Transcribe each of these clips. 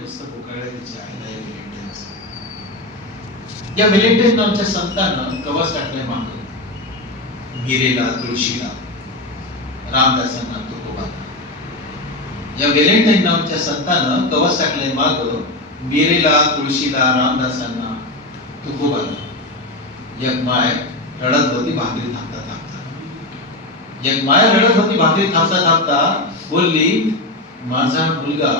पुस्तक उकाळले तिच्या आईला या व्हॅलेंटाईनचं. या व्हॅलेंटाईन नावाच्या संतानं कवच टाकलंय मागं. मीरेला, तुळशीला, रामदासांना, तुकोबांना. या व्हॅलेंटाईन नावाच्या संतानं कवच टाकलंय मागं. मीरेला, तुळशीला, रामदासांना, तुकोबांना. एक माय रडत होती भाकरी थापता थापता. एक माय रडत होती भाकरी थापता थापता. बोलली, माझा मुलगा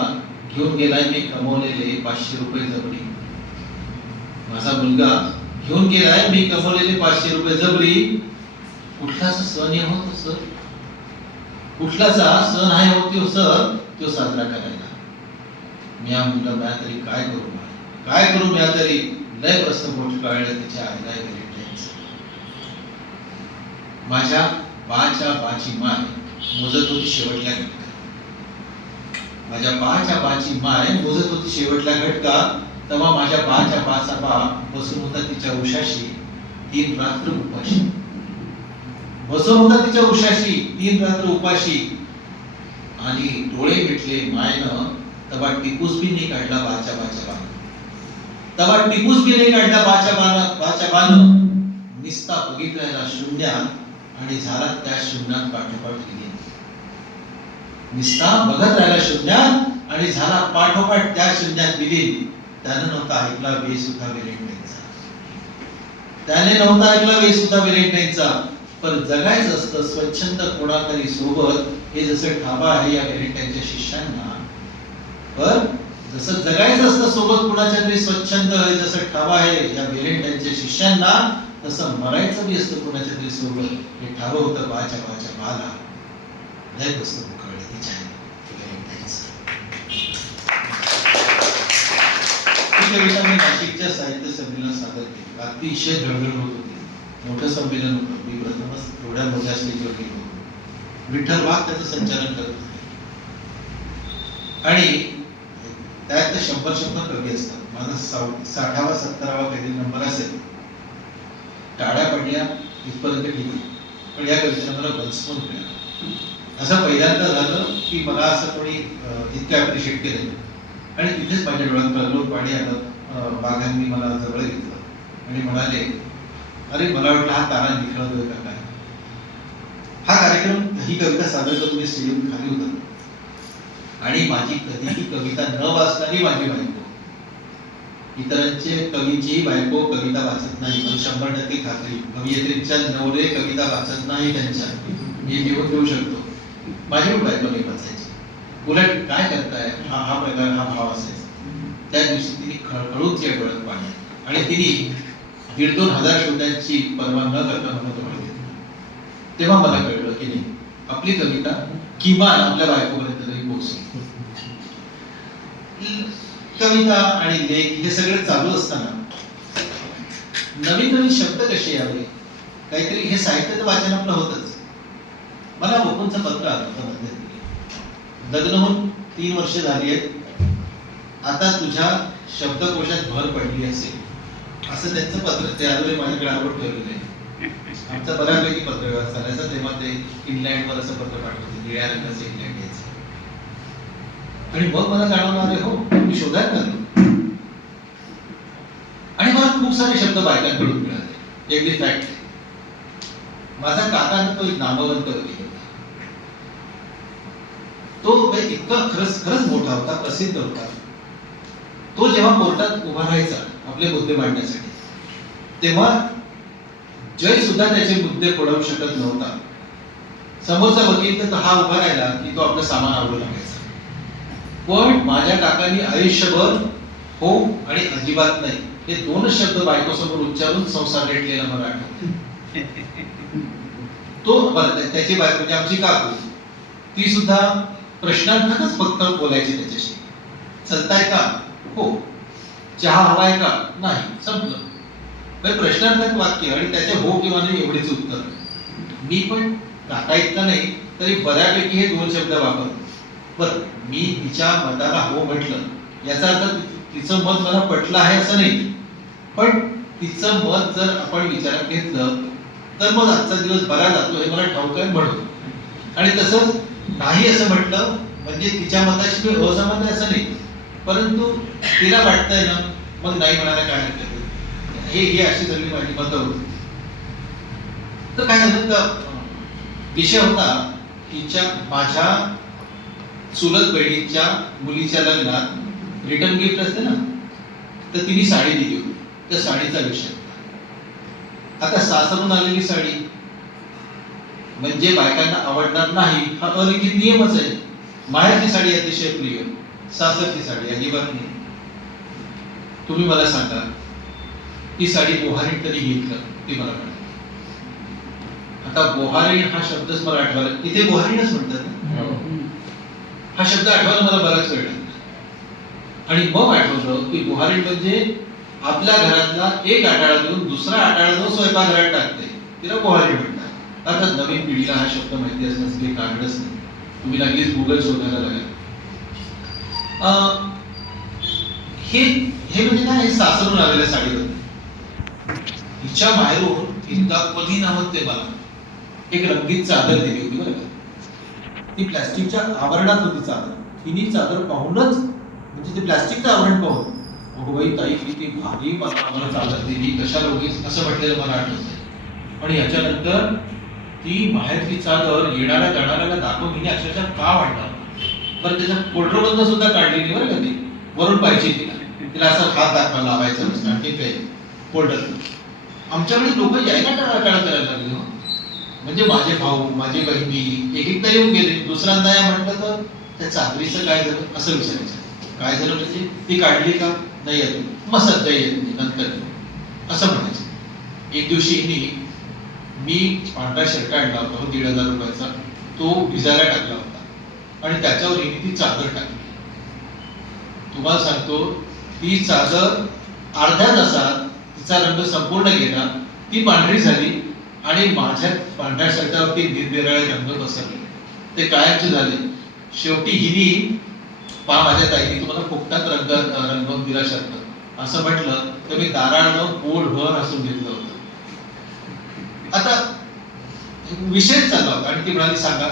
घेऊन गेलाय मी कमवलेले 500 रुपये जबरी. माझा मुलगा घेऊन गेलाय मी कमवलेले 500 रुपये जबरी. कुठलाचा सण आहे होतो सर, कुठलाचा सण आहे होतो सर तो साजरा करायला. मी या मुलगा म्या तरी काय करू, काय करू म्या तरी. लय प्रश्न बोट काढलं तिच्या आईला व्हॅलेंटाईनचं. माझ्या बाच्या बाची माय मोजत होती शेवटल्या घटका. माझ्या बाच्या बाची माय मोजत होती शेवटल्या घटका. तेव्हा माझ्या बाच्या बाचा बा बसून होता तिच्या उशाशी 3 रात्र उपाशी. बसून होता तिच्या उशाशी 3 रात्र उपाशी. आणि डोळे मिटले मायनं तेव्हा टिपूस बी नाही काढला बाच्या बाच्या बानं. तेव्हा टिपूस बी नाही काढला बाच्या बानं. निस्ता बघितलेला शून्यात आणि झाला त्या शून्यात पाठोपाठ गेली. निस्ता बघत राहिला शून्यात आणि झाला पाठोपाठ त्या शून्यात विलीन. त्याने नव्हता ऐकला वेसुद्धा व्हॅलेंटाईनचा. त्याने नव्हता ऐकला वेसुद्धा व्हॅलेंटाईनचा. पण जगायचं असतं स्वच्छंद कोणातरी सोबत, हे जसं ठाबा आहे या व्हॅलेंटाईनच्या शिष्यांना. पण जसं जगायचं असतं सोबत कुणाच्या तरी स्वच्छंद, जसं ठाबा आहे या व्हॅलेंटाईनच्या शिष्यांना, तसं मरायचं बी असतं कुणाच्या तरी सोबत. हे ठाबं होतं बाच्या बाला. लय पुस्तक उकळले तिच्या व्हॅलेंटाईनचं. ही कविता मी नाशिकच्या साहित्य संमेलनात सादर केली. अतिशय धडधड होत होती. मोठं संमेलन होतं. मी प्रथमच एवढ्या मोठ्या स्टेजवर गेलो होतो. विठ्ठल वाघ त्याचं संचालन करत होते. आणि त्यात 100 कवी असतात. माझा 60वा 70वा काहीतरी नंबर असेल. टाळ्या पडल्या इथपर्यंत ठीक आहे. पण या कवितेने मला बंसमोन मिळाला. असं पहिल्यांदा झालं की मला असं कोणी इतकं अप्रिशिएट केलं. आणि तिथेच माझ्या डोळ्यात कळवळून पाणी आलं. बाघांनी मला जवळ घेतलं आणि म्हणाले, अरे मला वाटलं हा तारा निखळतोय का काय. हा कार्यक्रम, ही कविता सादर करून मी स्टेजवर खाली होतो. आणि माझी कधीही कविता न वाचणारी माझी बायको, इतरांचे कवींचीही बायको कविता वाचत नाही. पण 100% खात्री, कवयित्रींच्या नवरे कविता वाचत नाही त्यांच्या. मी लिहून देऊ शकतो. माझी पण बायको नाही वाचायची. उलट काय करताय हा प्रकार, हा भाव असायचा. त्या दिवशी तिने खळखळून या डोळ्यात पाणी आणि तिने 1,500-2,000 शब्दांची परवा न करता म्हणत होती. तेव्हा मला कळलं की नाही, आपली कविता किमान आपल्या बायकोपर्यंत तरी पोहोचली. कविता आणि लेख हे सगळं चालू असताना नवीन नवीन शब्द कसे यावे, काहीतरी हे साहित्याचं वाचन आपलं होतच. मला ओपनचं पत्र आलं होतं मध्यंतरी. लग्न होऊन 3 वर्ष झाली आहेत. आता तुझ्या शब्दकोशात भर पडली असेल असं त्यांचं पत्र. ते आजही माझ्याकडे आवड ठेवलेलं आहे. आमचा बऱ्यापैकी पत्रव्यवहार चालायचा. तेव्हा ते इंग्लंडवर असं पत्र पाठवते, निळ्या रंगाचं इंग्लंड यायचं. आणि मग मला जाणवलं, अरे हो, मी शोधायला लागलो. आणि मला खूप सारे शब्द बायकांकडून मिळाले. एक फॅक्ट, माझा काका तो एक नामवंत कवी होता. तो इतका खरंच मोठा होता, प्रसिद्ध होता. तो जेव्हा कोर्टात उभा राहायचा आपले मुद्दे मांडण्यासाठी, तेव्हा जज सुद्धा त्याचे मुद्दे फोडवू शकत नव्हता. समोरचा वकील तर हा उभा राहिला की तो आपलं सामान आवडू लागायचा. पण माझ्या काकांनी आयुष्यभर हो आणि अजिबात नाही हे 2 शब्द बायकोसमोर उच्चारून संसार रेटलेला मला आठवतो. तो त्याची बायको म्हणजे आमची काकू, ती सुद्धा प्रश्नार्थकच फक्त बोलायची त्याच्याशी. चलताय का? हो. चहा हवाय का? नाही. संपलं. प्रश्नार्थक वाक्य आणि त्याचे हो किंवा नाही एवढेच उत्तर. मी पण काका इतका नाही तरी बऱ्यापैकी हे 2 शब्द वापरतो. बरं, मी तिच्या मताला हो म्हटलं याचा अर्थ तिचं मत मला पटलं आहे असं नाही. पण तिचं मत जर आपण विचारात घेतलं तर मग आजचा दिवस बरा जातो हे मला ठाऊक आहे म्हणतो. आणि तसंच नाही असं म्हटलं म्हणजे तिच्या मताशी मी असहमत आहे असं नाही. परंतु तिला वाटतंय ना, मग नाही म्हणायला काय हरकत आहे. हे अशी सगळी माझी मतं होती. तर काय झालं तर विषय होता तिच्या माझ्या चुलत बहिणीच्या मुलीच्या लग्नात रिटर्न गिफ्ट असते ना, तर तिने साडी दिली होती. त्या साडीचा विषय. आता सासरून आलेली साडी म्हणजे बायकांना आवडणार नाही हा अलिखित नियमच आहे. माहेरची साडी अतिशय प्रिय, सासरची साडी अजिबात नाही. तुम्ही मला सांगा, ती साडी बोहारीत कधी घेतलं ती मला म्हणा. आता बोहारीण हा शब्दच मला आठवला, इथे बोहारीणच म्हणतात ना, हा शब्द आठवायला मला बराच वेळ लागला. आणि मग आठवलं की बोहारीण म्हणजे आपल्या घरातला एक आटाळा देऊन दुसरा आटाळा जो स्वयंपाकघरात टाकते, तिला बोहारीण म्हणतात. आता नवीन पिढीला हा शब्द माहिती असण्याचं काही कारणच नाही. तुम्ही लगेच गुगल शोधायला लागेल. हे म्हणजे काय, हे सासरून आलेल्या साडी होती. तिच्या माहेरून इतका कधी नव्हते मला एक रंगीत चादर दिली होती बरं का. ती प्लास्टिकच्या आवरणात होती चादर. तिने चादर पाहूनच, म्हणजे ते प्लास्टिकचं आवरण पाहून, अगो बाई ताई किती भारी मला चादर दिली, कशाला उगीच असं म्हटलेलं मला आठवतंय. आणि याच्यानंतर ती बाहेरची चादर येणाऱ्या जाणाऱ्याला दाखवून हिने अक्षरशः का वाटणार. बरं त्याच्या कोल्ड्रबंद सुद्धा काढलेली बरं का ती, वरून पाहिजे तिला असं हात दाखवा लावायचा नसणार. ठीक आहे, कोल्डर. आमच्याकडे लोक यायला टाळाटाळ करायला लागले. म्हणजे माझे भाऊ माझी बहिणी एक एकदा येऊन गेले. दुसऱ्यांदा या म्हटलं तर त्या चादरीचं काय झालं असं विचारायचं. काय झालं म्हणजे ती काढली का, नाही येत, मग सध्या येत नाही, नंतर असं म्हणायचं. एक दिवशी मी पांढरा शर्ट आणला होता 1,500 रुपयाचा, तो भिजायला टाकला होता आणि त्याच्यावर ती चादर टाकली. तुम्हाला सांगतो, ती चादर अर्ध्या तासात तिचा रंग संपूर्ण गेला, ती पांढरी झाली आणि माझ्या पांढऱ्या शर्टावरती निरनिराळे रंग पसरले, ते कायमचे झाले. शेवटी हिनी माझ्या ताईने तुम्हाला फुकटात रंगवून दिला शर्ट असं म्हटलं तर मी दाराळं पोटभर हसून घेतलं होतं. आता विषय चालला होता आणि ती म्हणाली सांगा.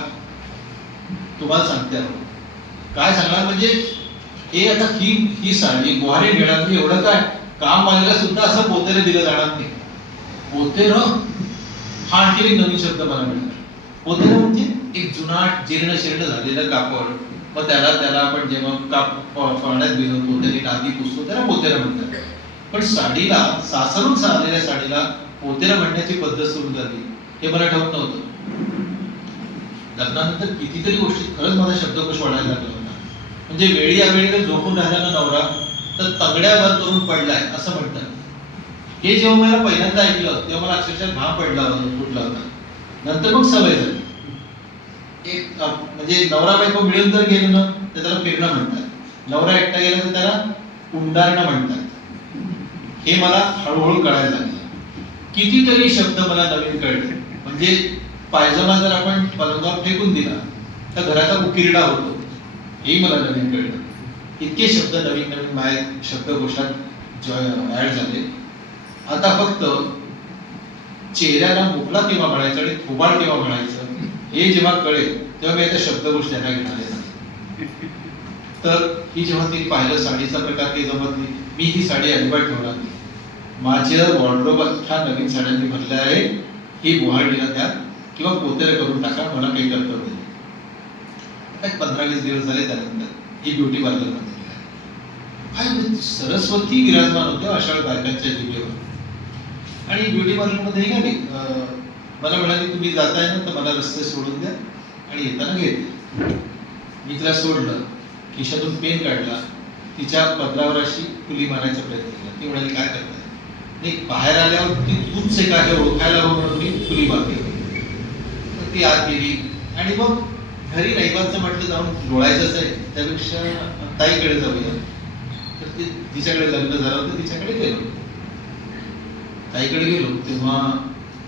तुम्हाला सांगते काय सांगणार म्हणजे, हे आता ही साडी बोहारी घेणार नाही एवढं काय, काम आलेला सुद्धा असं पोतेरं दिलं जाणार नाही. पोतेरं हा आणखी एक नवीन शब्द मला मिळाला. पोतेरं म्हणजे एक जुनाट जीर्ण शीर्ण झालेलं कापड, मग त्याला आपण जेव्हा फळण्यात भिजवतो त्याने नादी पुसतो त्याला पोतेरं म्हणतात. पण साडीला, सासरून आलेल्या साडीला पोतेरं म्हणण्याची पद्धत सुरू झाली, हे मला ठाऊक नव्हतं. लग्नानंतर कितीतरी गोष्टी खरंच माझा शब्दकोश वाढायला लागला होता. म्हणजे वेळी अवेळी जर झोपून राहिला नवरा तर तगड्यावर करून पडलाय असं म्हणतात. हे जेव्हा मला पहिल्यांदा ऐकलं तेव्हा मला अक्षरशः घाम फुटला होता. नंतर मग सवय झाली. एक म्हणजे नवरा बायको मिळून जर गेलं ना तर त्याला फिरणं म्हणतात, नवरा एकटा गेला तर त्याला उंडारणं म्हणतात. हे मला हळूहळू कळायला लागलं. कितीतरी शब्द मला नवीन कळले. म्हणजे पायजमा जर आपण पलंगावर फेकून दिला तर घराचा उकिरडा होतो, हेही मला नवीन कळलं. इतके शब्द नवीन नवीन माझ्या शब्दकोशात ऍड झाले. आता फक्त चेहऱ्याला मुकला केव्हा म्हणायचं आणि थोबाड केव्हा म्हणायचं हे जेव्हा कळेल तेव्हा मी आता शब्दकोश त्यांना घेणार आहे. तर ही जेव्हा ती पाहिलं साडीचा प्रकार काही जमत नाही, मी ही साडी अजिबात ठेवणार नाही. माझं वॉर्डरोब अख्ख्या नवीन साड्यांनी भरले आहे. ही बोहाडीला द्या किंवा पोतेरं करून टाका, मला काही कर्तव्य नाही. 15-20 दिवस झाले त्यानंतर ही ब्युटी पार्लर मध्ये काय सरस्वती विराजमान होते अशा बायकांच्या जिभेवर. आणि ब्युटी पार्लर मध्ये निघाली, मला म्हणाली तुम्ही जाताय ना तर मला रस्ते सोडून द्या आणि येताना घेते. मी तिला सोडलं, खिशातून पेन काढला, तिच्या पदरावर अशी कुली मारायचा प्रयत्न केला. ती म्हणाली काय करताय. नाही, बाहेर आल्यावर ती तूच आहे का हे ओळखायला हवं म्हणून मी कुली मारली. तर ती आत गेली आणि मग घरी रविवारचं म्हटलं जाऊन लोळायचंच आहे त्यापेक्षा ताईकडे जाऊया. तर ते तिच्याकडे लग्न झालं होतं, तिच्याकडे गेलो. ताईकडे गेलो तेव्हा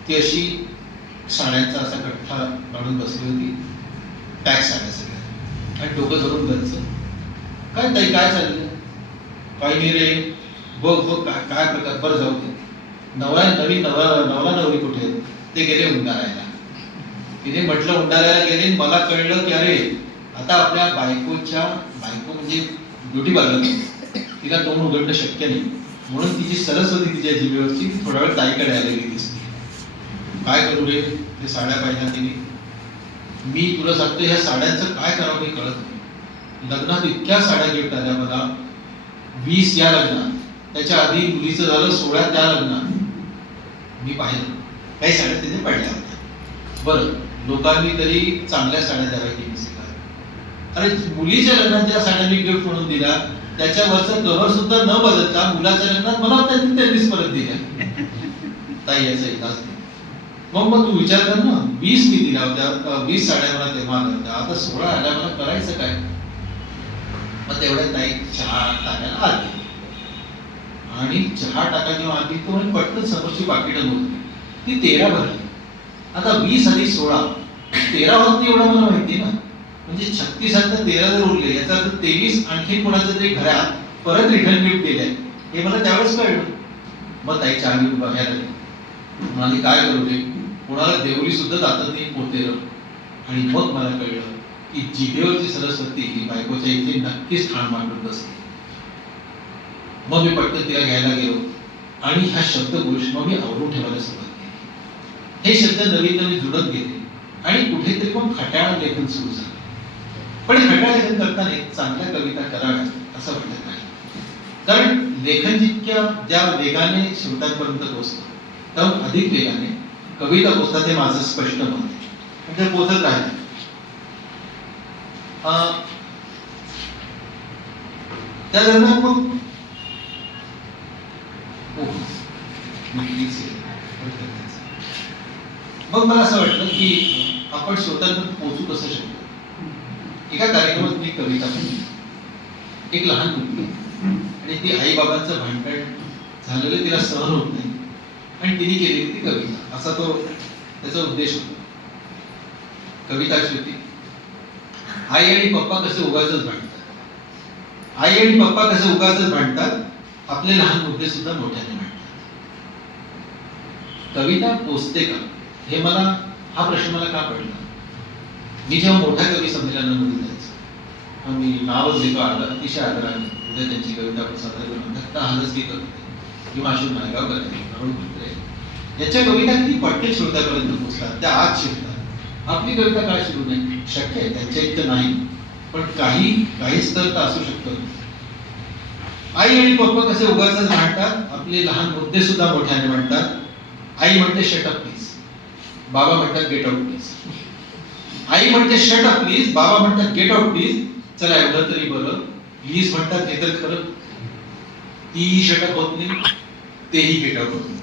ती अशी साड्यांचा असा कठ्ठा काढून बसली होती, पॅक साड्या सगळ्या आणि डोकं धरून जायचं. काय ताई काय चाललं. काही नाही रे, बघ काय प्रकार. बरं जाऊ दे. नवरा नवरी कुठे ते गेले उंडारायला. तिने म्हटलं उंडारायला गेले. मला कळलं की अरे आता आपल्या बायको म्हणजे ब्युटी पार्लर, तिला तोंड उघडणं शक्य नाही, म्हणून तिची सरस्वती तिच्या जिभेवरची थोडा वेळ ताईकडे आलेली दिसते. काय करू रे, ते साड्या पाहिल्या तिने. मी तुला सांगतो ह्या साड्यांचं काय करावं हे कळत नाही. लग्नात इतक्या साड्या गिफ्ट आल्या मला, 20 या लग्नात, त्याच्या आधी मुलीचं झालं 16 त्या लग्नात. मी पाहिलं काही साड्या तिथे पडल्या होत्या. बरं, लोकांनी तरी चांगल्या साड्या द्याव्या की नसेल. अरे मुलीच्या लग्नात ज्या साड्या मी गिफ्ट म्हणून दिला त्याच्यावरचा कव्हर सुद्धा न बदलता मुलाच्या लग्नात मला त्यांनीच परत दिल्या. ताई याचा इलाज नाही. मग तू विचार कर ना, 20 मी दिल्या होत्या, 20 साड्या मला तेव्हा आल्या होत्या, आता 16 आल्या, मला करायचं काय? मग तेवढ्यात ताई चहा टाकायला आली आणि चहा टाका जेव्हा आली तो पटकन समोरची पाकिटं बोलली, ती 13 भरली. आता 20 आणि 16 13 होत नाही एवढं मला माहिती ना, म्हणजे 36 आता 13 जर उरले याचा अर्थ 23 आणखी कोणाचं तरी घरात परत रिटर्न गिफ्ट दिलंय हे मला त्यावेळेस कळलं. मग ताई चहा घेऊन बघायला लागली, म्हणाली काय करू रे, कोणाला देवली सुद्धा जातात नाही पोतेलं. आणि मग मला कळलं की जिभेवरची सरस्वती ही बायकोच्या इथे नक्कीच ठाण मांडत असते. मग मी पटकन तिला घ्यायला गेलो आणि ह्या शब्दकोश मग मी आवरून ठेवायला सुरुवात केली. हे शब्द नवीन नवीन जुळत गेले आणि कुठेतरी मग खट्याळ लेखन सुरू झालं. पण खट्याळ लेखन करताना चांगल्या कविता कराव्यात असं वाटत नाही, कारण लेखन ज्या वेगाने श्रोत्यांपर्यंत पोहोचतं तेव्हा अधिक वेगाने कविता पोहोचतात, हे माझं स्पष्ट मत आहे. म्हणजे पोहोचत राहते. त्या दरम्यान मग मला असं वाटलं की आपण श्रोत्यांपर्यंत पोहोचू कसं शकतो. एका कार्यक्रमात मी कविता म्हणली, एक लहान मुलगी आणि ती आई बाबांचं भांडण झालेलं तिला सहन होत नाही आणि तिने केलेली ती कविता, असा तो त्याचा उद्देश होता. कविता अशी होती, आई आणि पप्पा कसे उगाचच भांडतात, आई आणि पप्पा कसे उगाचच भांडतात, आपले लहान मुद्दे सुद्धा मोठ्याने भांडतात. कविता पोचते का हे मला, हा प्रश्न मला का पडला. मी जेव्हा मोठ्या कवी संमेलनामध्ये जायचो, मी नावच घेतो अतिशय आदराने, उद्या त्यांची कविता आपण सादर करून धक्का हलसगी करते किंवा अशोक नायगावकर अरुण भित्रे याच्या कविता किती पटकन श्रोत्यापर्यंत पोहोचतात, त्या आज शिकतात. आपली कविता काय सुरू नाही, शक्य आहे त्यांच्या इतकं नाही, पण काही स्तर तर असू शकतं. आई आणि पप्पा कसे उगाचच भांडतात, आपले लहान मुद्दे सुद्धा मोठ्याने म्हणतात. आई म्हणते शट अप प्लीज, बाबा म्हणतात गेट आउट प्लीज. आई म्हणते शट अप प्लीज, बाबा म्हणतात गेट आउट प्लीज. चला एवढं तरी बरं, प्लीज म्हणतात हे तर खरं, तीही शट अप होत नाही, तेही गेट आउट होत नाही.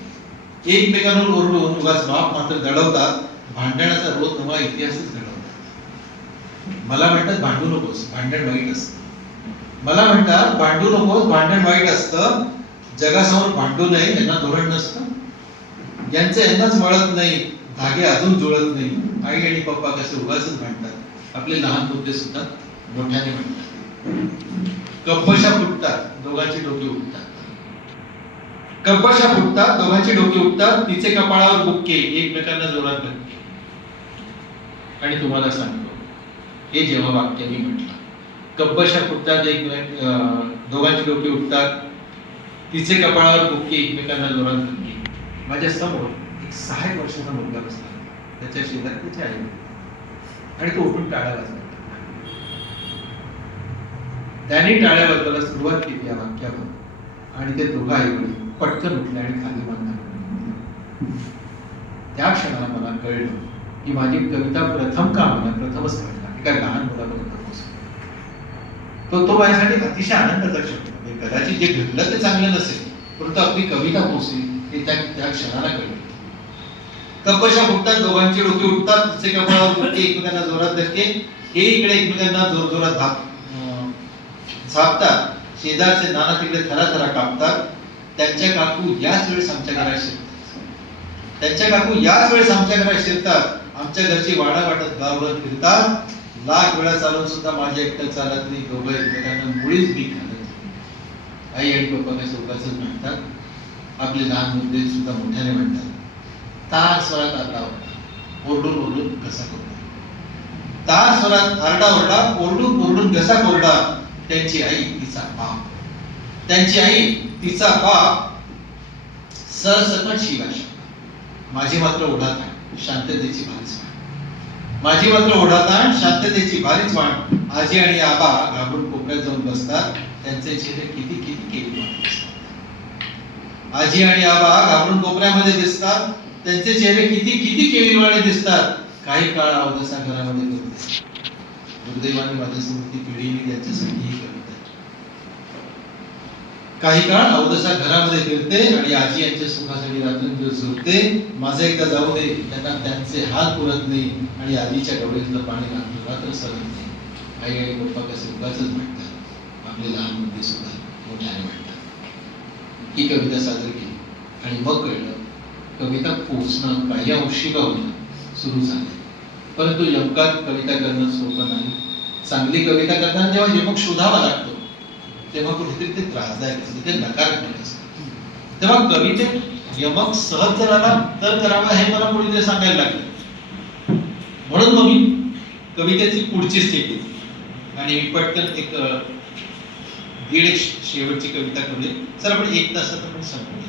एकमेकांवर ओरडून उगाच बाप मात्र दडवतात, भांडणाचा रोज नवा इतिहासच घडवतात. मला म्हणतात भांडू नकोस, भांडण वाईट असतं. मला म्हणतात भांडू नकोस, भांडण वाईट असतं. जगासमोर भांडू नये, यांना धोरण नसतं. यांचे यांनाच वळत नाही, धागे अजून जुळत नाही. आई आणि पप्पा कसे उगाचच भांडतात, आपले लहान मुद्दे सुद्धा मोठ्याने म्हणतात. कब्बशा फुटतात, दोघांची डोकी उठतात. कब्बशा फुटतात, दोघांची डोकी उठतात. तिचे कपाळावर बुक्के, एकमेकांना जोरात धक्के. आणि तुम्हाला सांगतो, हे जेव्हा वाक्य मी म्हटलं, कब्बशा फुटतात, दोघांची डोकी उठतात, तिचे कपाळावर बुक्के, एकमेकांना जोरात धक्के. माझ्या समोर एक 6 वर्षाचा मुलगा बसला, त्याच्या शेजारी त्याची आई होती आणि तो उठून टाळ्या वाजवला. त्याने टाळ्या वाजवायला सुरुवात केली या वाक्यावर आणि ते दोघं आई वडील पटकन उठले आणि खाली मानला. त्या क्षणाला मला कळलं की माझी कविता प्रथम का मला प्रथमच कळला, एका लहान मुलापर्यंत पोहोचली. तो माझ्यासाठी अतिशय आनंदाचा क्षण होता. कदाचित जे घडलं ते चांगलं नसेल, परंतु आपली कविता पोहोचली हे त्या क्षणाला कळलं. कब्बशा फुटतात, दोघांची डोकी उठतात, तिचे कपाळावर बुक्के, एकमेकांना जोरात धक्के. हे इकडे एकमेकांना जोरजोरात झापतात. शेजारचे नाना तिकडे थराथरा कापतात. त्यांच्या काकू याच वेळेस आमच्या घरात शिरतात. त्यांच्या काकू याच वेळेस आमच्या घरात शिरतात. आमच्या घरची वाडा वाटत गावभर फिरतात. लाख वेळा चालून सुद्धा माझ्या एकटं चालत नाही, दोघं एकमेकांना मुळीच भीक घालत नाही. आई आणि पप्पा कसे उगाचच म्हणतात, आपले लहान मुद्दे सुद्धा मोठ्याने म्हणतात. तार स्वरात आरडाओरडा, ओरडून ओरडून घसा कोरडा. तार स्वरात आरडाओरडा, ओरडून ओरडून घसा कोरडा. त्यांची आई तिचा बाप, त्यांची आई तिचा बाप सरसकट शिवाय माझी मात्र ओढाताण शांततेची भारीच वाण, माझी मात्र ओढाताण शांततेची भारीच वाण. आजी आणि आबा घाबरून कोपऱ्यात जाऊन बसतात, त्यांचे चेहरे किती किती केविलवाणे दिसतात. आजी आणि आबा घाबरून कोपऱ्यामध्ये दिसतात, त्यांचे चेहरे किती किती केविलवाणे दिसतात. काही काळ अवदसा घरामध्ये करते. दुर्दैवाने माझ्यासमोर ती पिढी त्यांच्यासाठी ही कविता. काही काळ अवदसा घरामध्ये फिरते आणि आजी यांच्या सुखासाठी रात्रंदिवस झुरते. माझं एकदा जाऊ दे, त्यांना त्यांचे हाल पुरत नाही आणि आजीच्या डोळ्यातलं पाणी रात्र सरत नाही. आई आणि पप्पा कसे उगाच वाटतात, आपले लहान मुलगे सुद्धा मोठ्याने वाटतात. ही कविता सादर केली आणि मग कळलं कविता पोचणं काही अंशी का होईना सुरू झाले. परंतु यमकात कविता करणं सोपं नाही. चांगली कविता करताना जेव्हा यमक शोधावा लागतो तेव्हा कुठेतरी ते त्रासदायक असते, ते नकारदायक असते. तेव्हा कवितेत यमक सहज जर आला तर करावा हे मला पुढे सांगायला लागलं. म्हणून मग मी कवितेची पुढची स्टेप घेतली आणि मी पटकन एक दीड एक शेवटची कविता करूया. सर आपण 1 तासात आपण संपूया.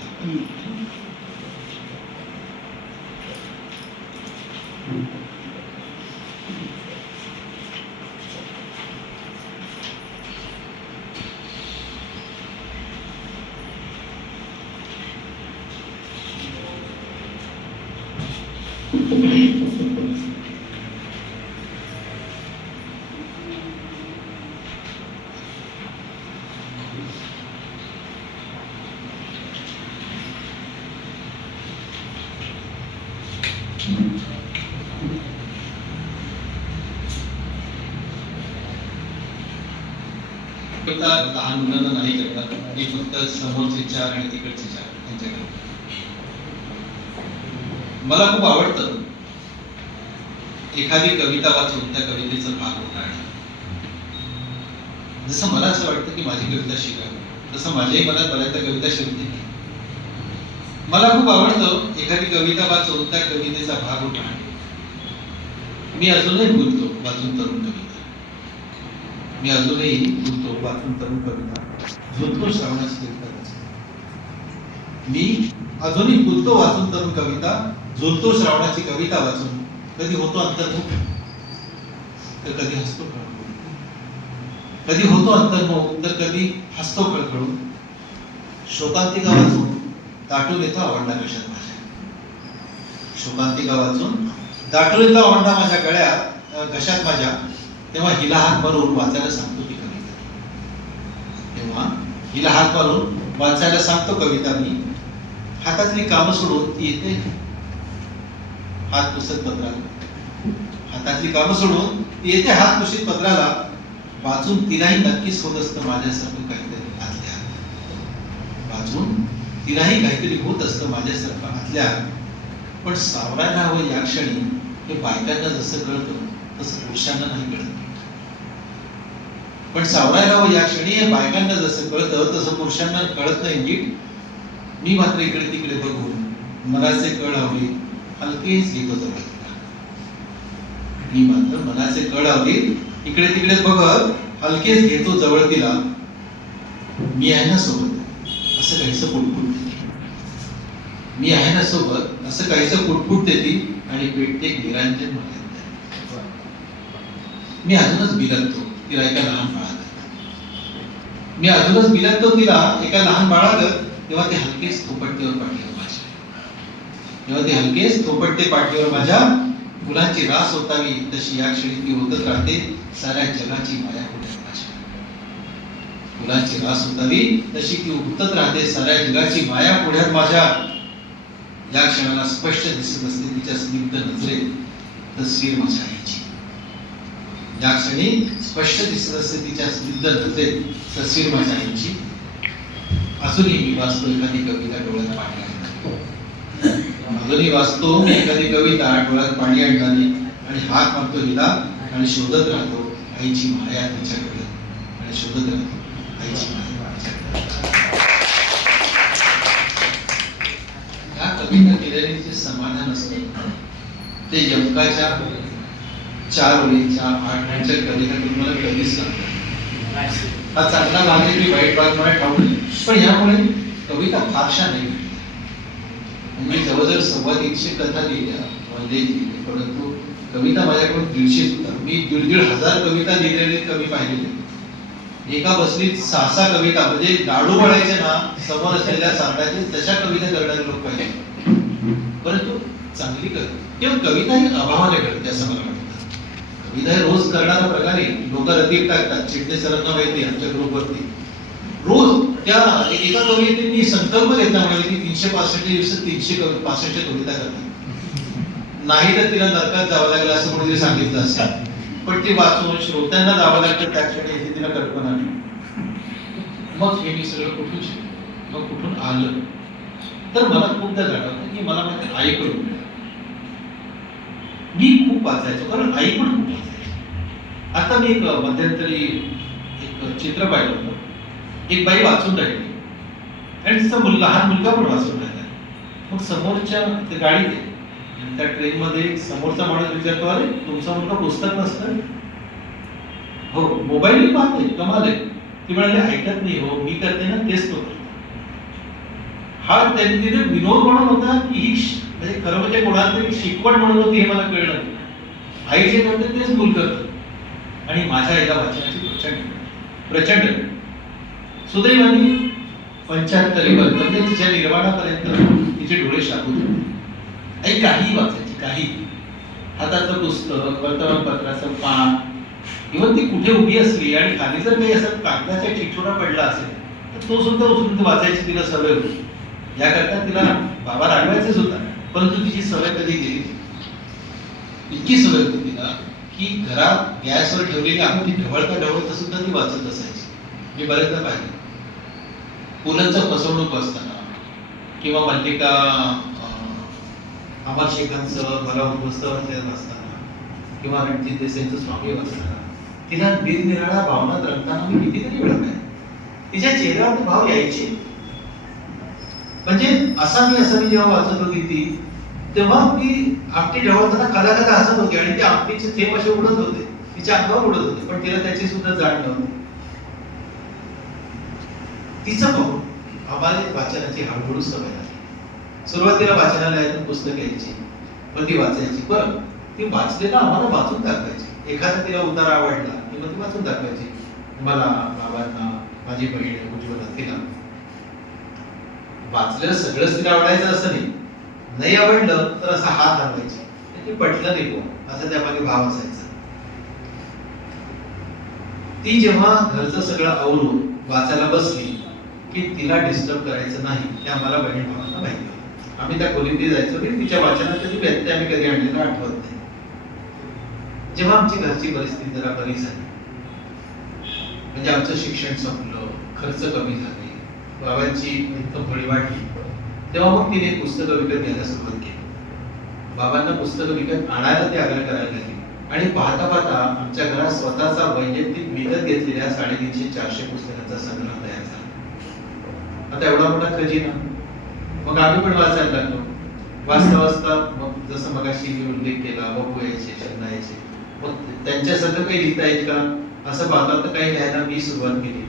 लहान मुलांना नाही करतात, मी फक्त समोरचे 4 आणि तिकडचे 4 त्यांच्याकडे. मला खूप आवडतं एखादी कविता वाचून त्या कवितेचा भाग उतारणं. जसं मला असं वाटतं की माझी कविता शिकावी, तसं माझ्याही मनात बऱ्याचदा कविता शिकते. मला खूप आवडतं एखादी कविता वाचून त्या कवितेचा भाग उतारणं. मी अजूनही बोलतो वाचून तरुण कविता, मी अजूनही बोलतो वाचून तरुण कविता, झुलतो श्रावणाची कविता. मी अजूनही बोलतो वाचून तरुण कविता, झुलतो श्रावणाची कविता वाचून. कधी होतो अंतर्मुख तर कधी हसतो खळखळून, कधी होतो अंतर्मुख तर कधी हसतो खळखळून. शोकांतिका वाचून दाटून येतो आवडला कशात माझ्या, शोकांतिका वाचून दाटून येतो आवडला माझ्या गळ्यात घशात माझ्या. तेव्हा हिला हात मारून वाचायला सांगतो ती कविता, तेव्हा हिला हात मारून वाचायला सांगतो कविता मी. हातातली कामं सोडून ती येते हात पुसत पत्राला, हातातली कामं सोडून ती येते हात पुसत पत्राला. वाचून तिलाही नक्कीच होत असतं माझ्यासारखं काहीतरी आतल्या, वाचून तिलाही काहीतरी होत असतं माझ्यासारखं आतल्या. पण सावरायला हवं या क्षणी हे बायकांना जसं कळतं तसं पुरुषांना नाही कळत. पण सावरायला हवं या क्षणी हे बायकांना जसं कळतं तसं पुरुषांना कळत नाही नीट. मी मात्र इकडे तिकडे बघून मनाचे कळ हवली हलकेच घेतो जवळ तिला. मी मात्र मनाचे कळ हवली इकडे तिकडे बघत हलकेच घेतो जवळ तिला. मी आहे ना सोबत असं काहीसं पुटपुट देते, मी आहे ना सोबत असं काहीसं पुटपुट देते आणि पेटते निरांजन मध्ये. मी अजूनच बिलगतो तिला एका लहान बाळागत, मी अजूनच बिलगतो तिला एका लहान बाळागत. तेव्हा ते हलकेच थोपटतेवर पाठीवर माझ्या, तेव्हा ते हलकेच थोपटते पाठीवर माझ्या. फुलांची रास होतावी तशी या क्षणी ती होतच राहते साऱ्या जगाची माया पुढ्यात माझ्या. फुलांची रास होतावी तशी ती उठत राहते साऱ्या जगाची माया पुढ्यात माझ्या. या क्षणाला स्पष्ट दिसत असते तिच्या स्निग्ध नजरेत तस्वीर माझ्या आईची. या क्षणी स्पष्ट दिसत असते तिच्या स्निग्ध नजरेत तस्वीर माझ्या आईची. अजूनही मी वाचतो एखादी कविता डोळ्यात पाणी आणणारी, अजूनही वाचतो एखादी कविता डोळ्यात पाणी आणणारी आणि हाक मारतो हिला आणि शोधत राहतो आईची माया तिच्याकडे, आणि शोधत राहतो आईची माया तिच्याकडे. या कविता केलेले जे समाधान असतं ते यमकाच्या 4 ओळीच्या 8 ओळीच्या कविता तुम्हाला कधीच सांगतात. हा चांगला भाग आहे की वाईट भाग मला ठाऊक नाही, पण यामुळे कविता फारशा नाही. म्हणजे जवळजवळ 125 कथा लिहिल्या, लेख लिहिले, परंतु कविता माझ्याकडून 150 होता. मी 1,500 कविता लिहिलेले कवी पाहिलेले. एका बसलीत 6 कविता, म्हणजे लाडू वळायचे ना समोर असलेल्या सारडाचे, तशा कविता करणारे लोक पाहिजे. परंतु चांगली किंवा कविता ही अभावाने घडते असं मला वाटतं. कविता हे रोज करणारा प्रकारे लोक रतीब टाकतात. चिडणे सरांना माहिती आमच्या ग्रुपवरती रोज त्या एका कवितेने संकल्प घेतला, म्हणाले की 365 दिवसात 365 कविता करतात. नाही तर तिला नरकात जावं लागलं असं कोणीतरी सांगितलं असेल, पण ती वाचून श्रोत्यांना जावं लागतं त्या क्षणी हे तिला कल्पना नाही. मग हे मी सगळं कुठून शिकलो, मग कुठून आलं, तर मला खूपदा जाणवलं की मला माझ्या आईकडून मिळालं. मी खूप वाचायचो, कारण आई पण खूप वाचायची. आता मी एक मध्यंतरी एक चित्र पाहिलं होतं. एक बाई वाचून राहिली आणि तिचा लहान मुलगा पण वाचून राहिला. मग समोरच्या गाडीत आहे, त्या ट्रेन मध्ये समोरचा माणूस विचारतो, अरे तुमचा मुलगा पुस्तक नसतं? हो, मोबाईल पाहते, कमाल आहे. ती म्हणाली, ऐकत नाही हो, मी करते ना तेच तो करतो. हा त्यांनी तिथे विनोद म्हणून होता की ही म्हणजे खरं म्हणजे कोणाला तरी शिकवण म्हणून होती, हे मला कळलं. आई जे करते तेच मूल करतं. आणि माझ्या आईला वाचनाची प्रचंड सुदैवाने 75 म्हणजे तिच्या निर्वाणापर्यंत तिचे डोळे शाबूत होते. आई काही वाचायची, काही. हातातलं पुस्तक, वर्तमानपत्राचं पान, इव्हन ती कुठे उभी असली आणि खाली जर काही असं कागदाचा चिठोरा पडला असेल तर तो सुद्धा उचलून वाचायची तिला सवय होती. याकरता तिला बाबा रागवायचंच होता, परंतु तिची सवय कधी गेली. इतकी सवय होती तिला की घरात गॅसवर ठेवलेली आमटी ढवळता ढवळता सुद्धा ती वाचत असायची. मी बरेचदा पाहिजे. पुलंचं फसवणूक असताना किंवा मल्लिका अमर शेखांचं मला पुस्तक असताना किंवा रणजित देसाईंचं स्वामी असताना तिला निरनिराळ्या भावनात रंगताना मी कितीतरी वेळा काय तिच्या चेहऱ्यावर भाव यायचे. म्हणजे असा मी जेव्हा वाचत होती ती, तेव्हा ती आमटी ढवळताना कदा कदा हसत होती आणि ते आमटीचे थेंब असे उडत होते, तिच्या अंगावर उडत होते, पण तिला त्याची सुद्धा जाण नव्हती. तिचं पाहून आम्हाला वाचनाची हळूहळू सवय झाली. सुरुवातीला वाचनालयातून पुस्तक यायची, पण ती वाचायची. बरं, ती वाचलेलं आम्हाला वाचून दाखवायची. एखादा तिला उतारा आवडला की मग ती वाचून दाखवायची. मला, बाबांना, माझी बहीण उज्ज्वला, तिला वाचलेलं सगळंच तिला आवडायचं असं नाही आवडलं तर असा हात हलवायची, ते पटलं नाही को असं त्यामागे भाव असायचा. ती जेव्हा घरचं सगळं आवरून वाचायला बसली की तिला डिस्टर्ब करायचं नाही, ते आम्हाला बहीण भावांना माहिती होतं. आम्ही त्या खोलीत जायचो की तिच्या वाचनात कधी व्यत्यय आम्ही कधी आणलेला आठवत नाही. जेव्हा आमची घरची परिस्थिती जरा बरी झाली, म्हणजे आमचं शिक्षण संपलं, खर्च कमी झाले, बाबांची थोडी वाढली, तेव्हा मग तिने पुस्तकं विकत घ्यायला सुरुवात केली. बाबांना पुस्तकं विकत आणायला ते आग्रह करायला लागले आणि पाहता पाहता आमच्या घरात स्वतःचा वैयक्तिक विकत घेतलेल्या 350-400 पुस्तकांचा संग्रह तयार झाला. आता एवढा मोठा खजिना. मग आम्ही पण वाचायला लागलो. वाचता वाचता मग जसं मगाशी मी उल्लेख केला, बापू यायचे, शंभा यायचे, मग त्यांच्यासारखं काही लिहिता येईल का असं पाहता तर काही लिहायला मी सुरुवात केली.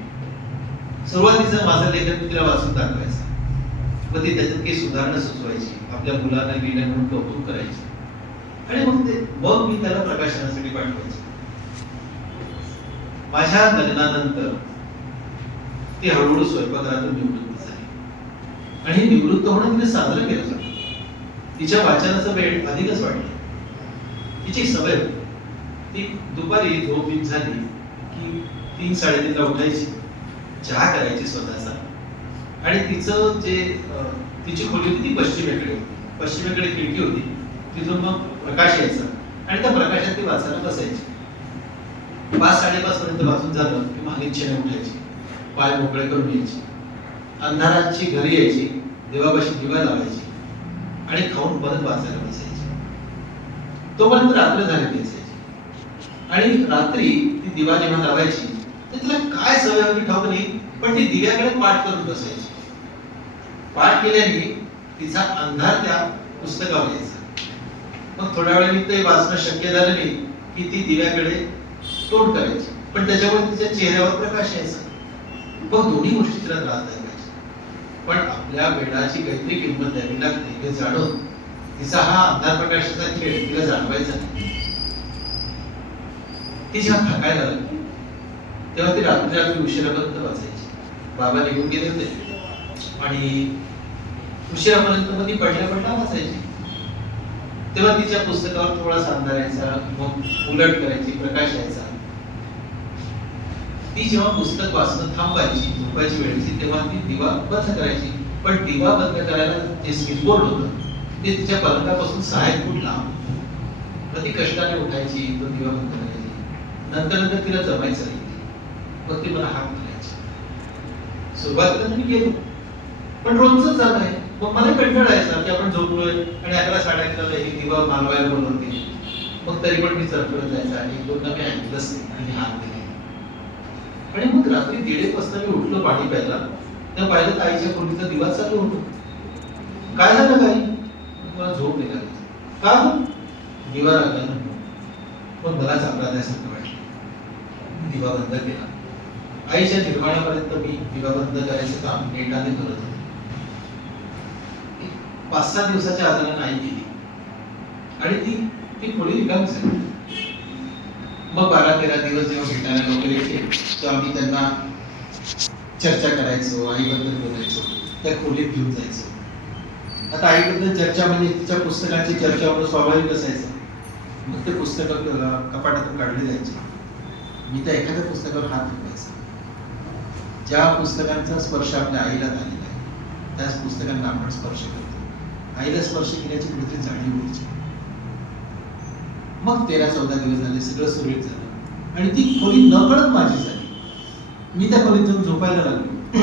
सुरुवातीचं माझं लेखन मी तिला वाचून दाखवायचं, मग ती त्याच्यात काही सुधारणा सुचवायची, आपल्या मुलांना लिहिलं म्हणून कौतुक करायची आणि मग मी त्याला प्रकाशनासाठी पाठवायचे. माझ्या लग्नानंतर ती हळूहळू स्वयंपाकघरातून निवृत्त झाली आणि निवृत्त होणं तिने साजरं केलं जातं. तिच्या वाचनाचा वेळ अधिकच वाढला. तिची सवय होती, ती दुपारी झोप झाली की 3-3:30ला उठायची, चहा करायची स्वतःचा आणि तिचं जे तिची खोली होती ती पश्चिमेकडे होती. पश्चिमेकडे खिडकी होती, तिथून मग प्रकाश यायचा आणि त्या प्रकाशात ती वाचायला बसायची. 5-5:30 पर्यंत वाचून झालं की मग इच्छेने उठायची, पाय मोकळे करून यायची, अंधाराची घरी यायची, देवापाशी दिवा लावायची आणि खाऊन परत वाचायला बसायची. तोपर्यंत रात्र झालेली असायची आणि रात्री ती दिवा जेव्हा लावायची तर तिला काय सवय होती ठाऊक नाही, पण ती दिव्याकडे पाठ करत बसायची. पाठ केल्याने तिचा अंधार त्या पुस्तकावर यायचा. मग थोड्या वेळाने ते वाचणं शक्य झालं नाही की ती दिव्याकडे तोंड करायची, पण त्याच्यामुळे तिच्या चेहऱ्यावर प्रकाश यायचा. मग दोन्ही गोष्टी तिला त्रासदायक पाहिजे, पण आपल्या वेळाची काहीतरी किंमत द्यावी लागते हे जाणून तिचा हा अंधार प्रकाशाचा खेळ तिला जाणवायचा नाही. ती जेव्हा थकायला लागली तेव्हा ती रात्री उशिरापर्यंत वाचायची. बाबा निघून गेले होते आणि उशिरापर्यंत मग ती पडल्या वाचायची. तेव्हा तिच्या पुस्तकावर थोडासा अंधार यायचा, मग उलट करायची, प्रकाश यायचा. ती जेव्हा पुस्तक वाचणं थांबवायची झोपायची वेळेची तेव्हा ती दिवा बंद करायची, पण दिवा बंद करायला जे स्विचबोर्ड होतं ते तिच्या पलंगापासून 6 फूट लांब. मग ती कष्टाने उठायची, तो दिवा बंद करायची. नंतर तिला जमायचं नाही, मग ती मला हाक मारायची. सुरुवातीला मी गेलो, पण रोजच झालं आहे. मग मला कंटाळा यायचा की आपण झोपलोय आणि 11-11:30 एक दिवा मालवायला बोलवते. मग तरी पण मी चरफडत जायचा आणि 1-2दा मी ऐकलंच नाही आणि हात दिले. आणि मग रात्री 1:30 वाजता मी उठलो पाणी प्यायला, तेव्हा पाहिलं तर आईच्या खोलीचा दिवा चालू होतो. काय झालं काही? मला झोप निघाली. का? दिवा लागला ना. पण मलाच अपराधासारखं वाटलं. दिवा बंद केला. आईच्या निर्वाणापर्यंत मी दिवा बंद करायचं काम नेटाने करत होतो. 5-6 दिवसाच्या आजारानं आई गेली आणि ती खोली रिकामी झाली. मग 12-13 दिवस जेव्हा भेटायला लोक यायचे तेव्हा आम्ही त्यांना चर्चा करायचो, आईबद्दल बोलायचो, त्या खोलीत घेऊन जायचो. आता आईबद्दल चर्चा म्हणजे तिच्या पुस्तकांची चर्चा होणं स्वाभाविक असायचं. मग ते पुस्तक कपाटातून काढले जायचे. मी त्या एखाद्या पुस्तकावर हात ठेवायचा. ज्या पुस्तकांचा स्पर्श आपल्या आईला झालेला आहे त्याच पुस्तकांना आपण स्पर्श करतो. आईला स्पर्श केल्याची कुठेतरी जाणीव व्हायची. मग 13-14 दिवस झाले, सगळं सुरळीत झालं आणि ती खोली नकळत माझी झाली. मी त्या खोलीत जाऊन झोपायला लागलो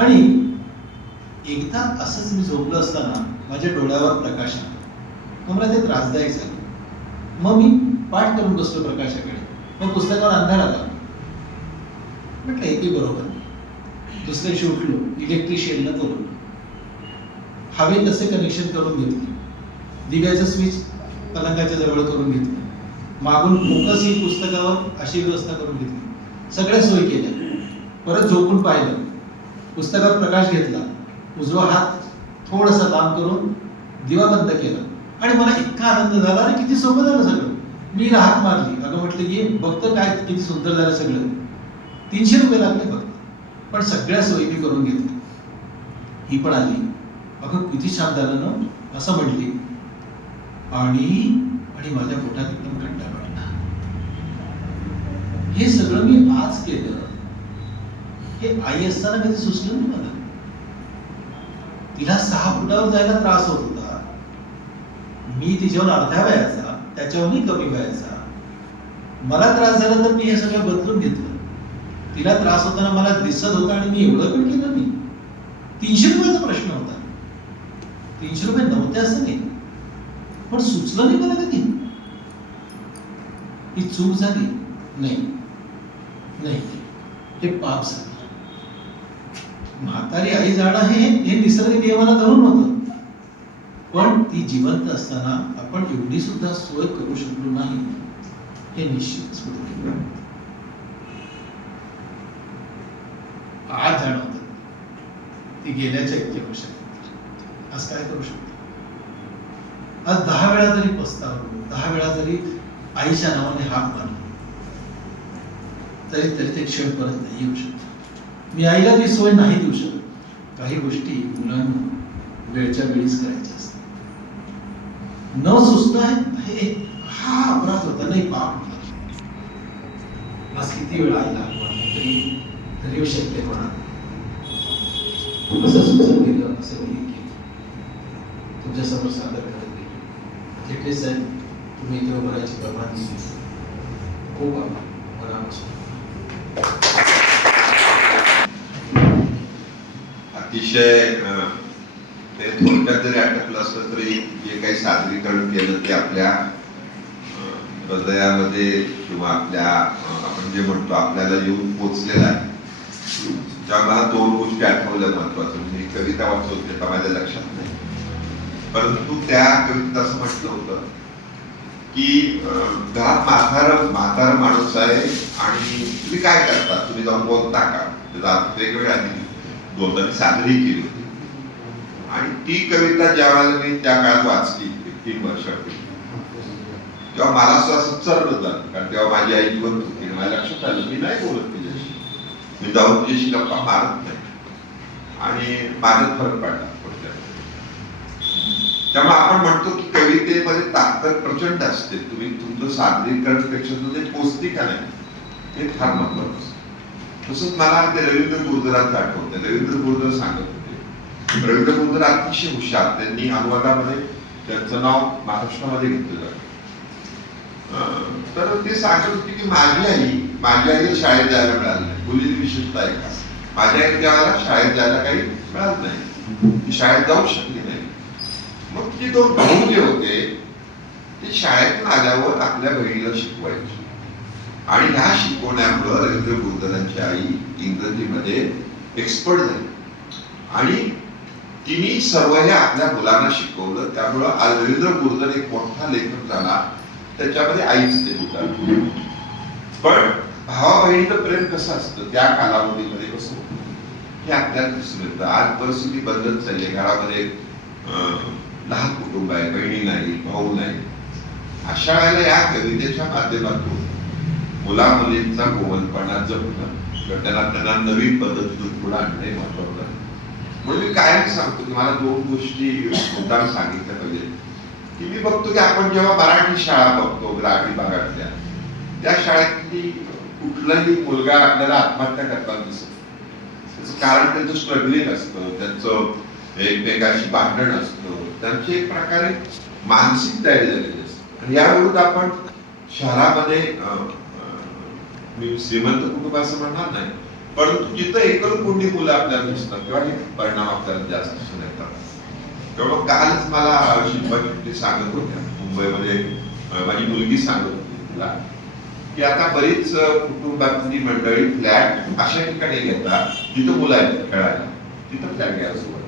आणि एकदा असंच मी झोपलो असताना माझ्या डोळ्यावर प्रकाश आला. मग मला ते त्रासदायक झालं. मग मी पाठ करून बसलो प्रकाशाकडे. मग पुस्तकावर अंधार आला. म्हटलं हे बरोबर. दुसऱ्या दिवशी उठलो, इलेक्ट्रिशियनला बोलवलं, हवे तसे कनेक्शन करून घेतले, दिव्याचं स्विच पलंगाच्या जवळ करून घेतलं, मागून फोकस ही पुस्तकावर अशी व्यवस्था करून घेतली. सगळ्या सोयी केल्या. परत झोपून पाहिलं, पुस्तकावर प्रकाश घेतला, उजवा हात थोडासा लांब करून दिवा बंद केला आणि मला इतका आनंद झाला आणि किती सोपं झालं सगळं. मी हात मारली. अगं म्हटलं की बघतं काय किती सुंदर झालं सगळं. 300 रुपये लागले फक्त, पण सगळ्या सोयी मी करून घेतल्या. ही पण आली, अगं किती छान झालं ना असं म्हटली आणि माझ्या पोटात एकदम कंटाळा पडला. हे सगळं मी आज केलं, हे आई असताना कधी सुचलं नाही मला. तिला 6 फुटावर जायला त्रास होत होता. मी तिच्यावर अर्ध्या वयाचा, त्याच्यावरही कमी वयाचा. मला त्रास झाला तर मी हे सगळं बदलून घेतलं. तिला त्रास होताना मला दिसत होता आणि मी एवढं पण केलं नाही. 300 रुपयाचा प्रश्न होता. 300 रुपये नव्हते असं नाही, पण सुचलं नाही मला कधी. ही चूक झाली नाही, हे पाप झालं. म्हातारी आई जाणं हे निसर्ग नियमाला धरून होतं, पण ती जिवंत असताना आपण एवढी सुद्धा सोय करू शकलो नाही हे निश्चितच होतं. आज जाणवतं ती गेल्याच्या इतकी आवश्यक. आज काय करू शकतो? आज 10 वेळा जरी पस्तावलो, 10 वेळा जरी आईच्या नावाने हाक मारला तरी ते क्षण परत नाही येऊ शकतो. मी आईला ती सोय नाही देऊ शकत. काही गोष्टी मुलांना वेळच्या वेळीच करायच्या असतात. न सुचणं हा अपराध होता, नाही पाप होता. आज किती वेळा आईला हाक मारली तरी शक्य होणार असं सुचत गेलं, असं काही केलं, तुमच्यासमोर सादर करत गेलं. जेठे साहेब, तुम्ही इथे उभं राहायची परवानगी दिली. खूप मनापासून अतिशय ते थोडक्यात जरी आटकलं असलं तरी जे काही सादरीकरण केलं ते आपल्या हृदयामध्ये किंवा आपल्या आपण जे म्हणतो आपल्याला येऊन पोचलेलं आहे. ज्या मला 2 गोष्टी आठवल्या महत्वाचं. मी कविता वाचत होते का माझ्या लक्षात नाही, परंतु त्या कवितेत असं म्हटलं होतं की घरात म्हातारा माणूस आहे आणि तुम्ही काय करता, तुम्ही जाऊन बोलता का, त्याचा अर्थ वेगवेगळा आहे. दोनदा मी सादरही केली होती. आणि ती कविता ज्या वेळेला मी त्या काळात वाचली 3 वर्षापूर्वी, तेव्हा मला असं चरलं झालं. कारण तेव्हा माझी आई जिवंत होती. माझ्या लक्षात आलं मी नाही बोलत तिच्याशी, मी जाऊन तिच्याशी गप्पा मारत नाही. आणि माझ्यात फरक पडला पुढच्या. त्यामुळे आपण म्हणतो की कवितेमध्ये ताकद प्रचंड असते. तुम्ही तुमचं सादरीकरणपेक्षा ते पोचती का नाही हे फार महत्वाचं असतं. तसंच मला ते रवींद्र गुरुजरांचं आठवतं. रवींद्र गुरुजर सांगत होते, रवींद्र गुरुजर अतिशय हुशार. त्यांनी अनुवादामध्ये त्यांचं नाव महाराष्ट्रामध्ये घेतलेलं. तर ते सांगत होते की माझी आईला शाळेत जायला मिळालं नाही. मुली विशेषतः आहे का, माझ्या आई त्यावेळेला शाळेत जायला काही मिळालं नाही, ती शाळेत जाऊ शकली नाही. मग ती 2 भाऊ जे होते ते शाळेतून आल्यावर आपल्या बहिणीला शिकवायचे. आणि ह्या शिकवण्यामुळं रवींद्र गुरुजरांची आई इंग्रजीमध्ये एक्सपर्ट झाली. आणि तिने सर्व हे आपल्या मुलांना शिकवलं. त्यामुळं आज रवींद्र गुरुजर एक मोठा लेखक झाला. त्याच्यामध्ये आईच ते होता. पण भावा बहिणीचं प्रेम कसं असतं त्या कालावधीमध्ये कसं होतं हे आपल्याला दिसून येतं. आज परिस्थिती बदलत चालली. घरामध्ये लहान कुटुंब आहे, बहिणी नाही, भाऊ नाही. अशा वेळेला या कवितेच्या माध्यमातून मुला मुलींचा कोमलपणा जपणं, त्यांना नवीन पद्धतीतून पुढे आणणे महत्वाचं आहे. म्हणून मी कायम सांगतो की मला 2 गोष्टी मुद्दाम सांगितल्या पाहिजे. की मी बघतो की आपण जेव्हा मराठी शाळा बघतो ग्रामीण भागातल्या, त्या शाळेतली कुठलाही मुलगा आपल्याला आत्महत्या करताना दिसत. त्याचं कारण त्यांचं स्ट्रगलिंग असतं, त्यांचं एकमेकांशी भांडण असतं, त्यांची एक प्रकारे मानसिक तयारी झालेली असते. आणि याविरुद्ध आपण शहरामध्ये मी श्रीमंत कुटुंब असं म्हणणार नाही, परंतु जिथं एकलकोंडी मुलं आपल्याला दिसतात तेव्हा हे परिणाम आपल्याला जास्त दिसून येतात. तेव्हा कालच मला शिल्पा सांगत होत्या, मुंबईमध्ये माझी मुलगी सांगत होती तिला की आता बरीच कुटुंबातली मंडळी फ्लॅट अशा ठिकाणी घेतात जिथं मुलं आहेत खेळायला, तिथं फ्लॅट घ्यायला सुरुवात.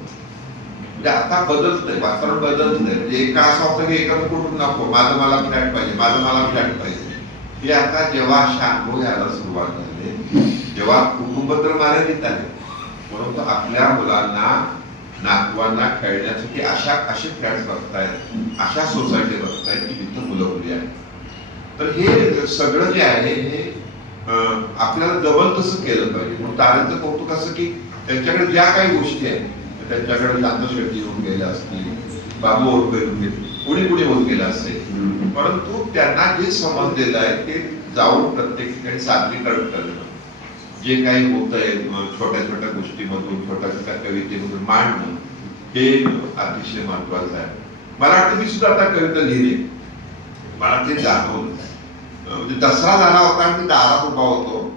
म्हणजे आता बदलतंय, वातावरण बदलतंय. म्हणजे एक काळ असा होता की एकत्र कुटुंब नको, मला फ्लॅट पाहिजे, मला फ्लॅट पाहिजे. हे आता जेव्हा अशा अनुभव घ्यायला सुरुवात झाली, जेव्हा कुटुंब तर मर्यादित आले, म्हणून आपल्या मुलांना नातवांना खेळण्यासाठी असे फ्लॅट्स बघतायत, अशा सोसायटी बघतायत की जिथं मुलं मुली आहेत. तर हे सगळं जे आहे हे आपल्याला जवळ तसं केलं पाहिजे. म्हणून तारेचं कौतुक असं की त्यांच्याकडे ज्या काही गोष्टी आहेत, त्यांच्याकडे शांत शेट्टी होऊन गेल्या असतील, बाबू होऊन कुणी होऊन गेलं असेल, परंतु त्यांना जे समजलेलं आहे ते जाऊन प्रत्येक ठिकाणी सादरीकरण करणं, जे काही होत आहे छोट्या छोट्या गोष्टीमधून, छोट्या छोट्या कवितेमधून मांडणं, हे अतिशय महत्वाचं आहे. मला वाटतं मी सुद्धा आता कविता लिहिली, मला ते जाणवलं. म्हणजे दसरा झाला होता आणि मी दारात उभा होतो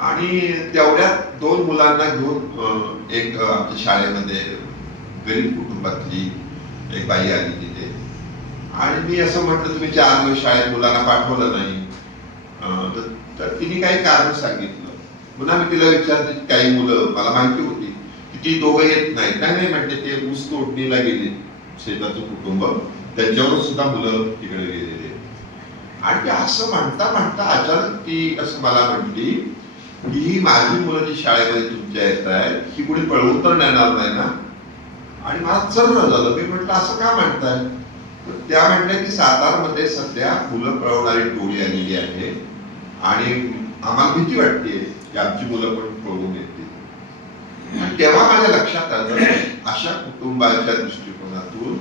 आणि तेवढ्यात 2 मुलांना घेऊन एक आमच्या शाळेमध्ये गरीब कुटुंबातली एक बाई आली तिथे. आणि मी असं म्हटलं तुम्ही 4 दिवस शाळेत मुलांना पाठवलं नाही, तर तिने काही कारण सांगितलं. पुन्हा मी तिला विचारलं काही मुलं, मला माहिती होती की ती दोघं येत नाहीत. नाही म्हणजे ते ऊस तोडणीला गेले, शेताचं कुटुंब, त्यांच्यावर सुद्धा मुलं तिकडे गेलेले. आणि ते असं म्हणता म्हणता अचानक ती असं मला म्हटली की ही माझी मुलं जी शाळेमध्ये तुमच्या येत आहेत ही कुणी पळवून तर नेणार नाही ना. आणि मला चर्व झालं. मी म्हटलं असं का म्हणताय. तर त्या म्हटल्या की सातारमध्ये सध्या मुलं पळवणारी टोळी आलेली आहे आणि आम्हाला भीती वाटते की आमची मुलं पण पळवून येतील. आणि तेव्हा माझ्या लक्षात आलं अशा कुटुंबाच्या दृष्टिकोनातून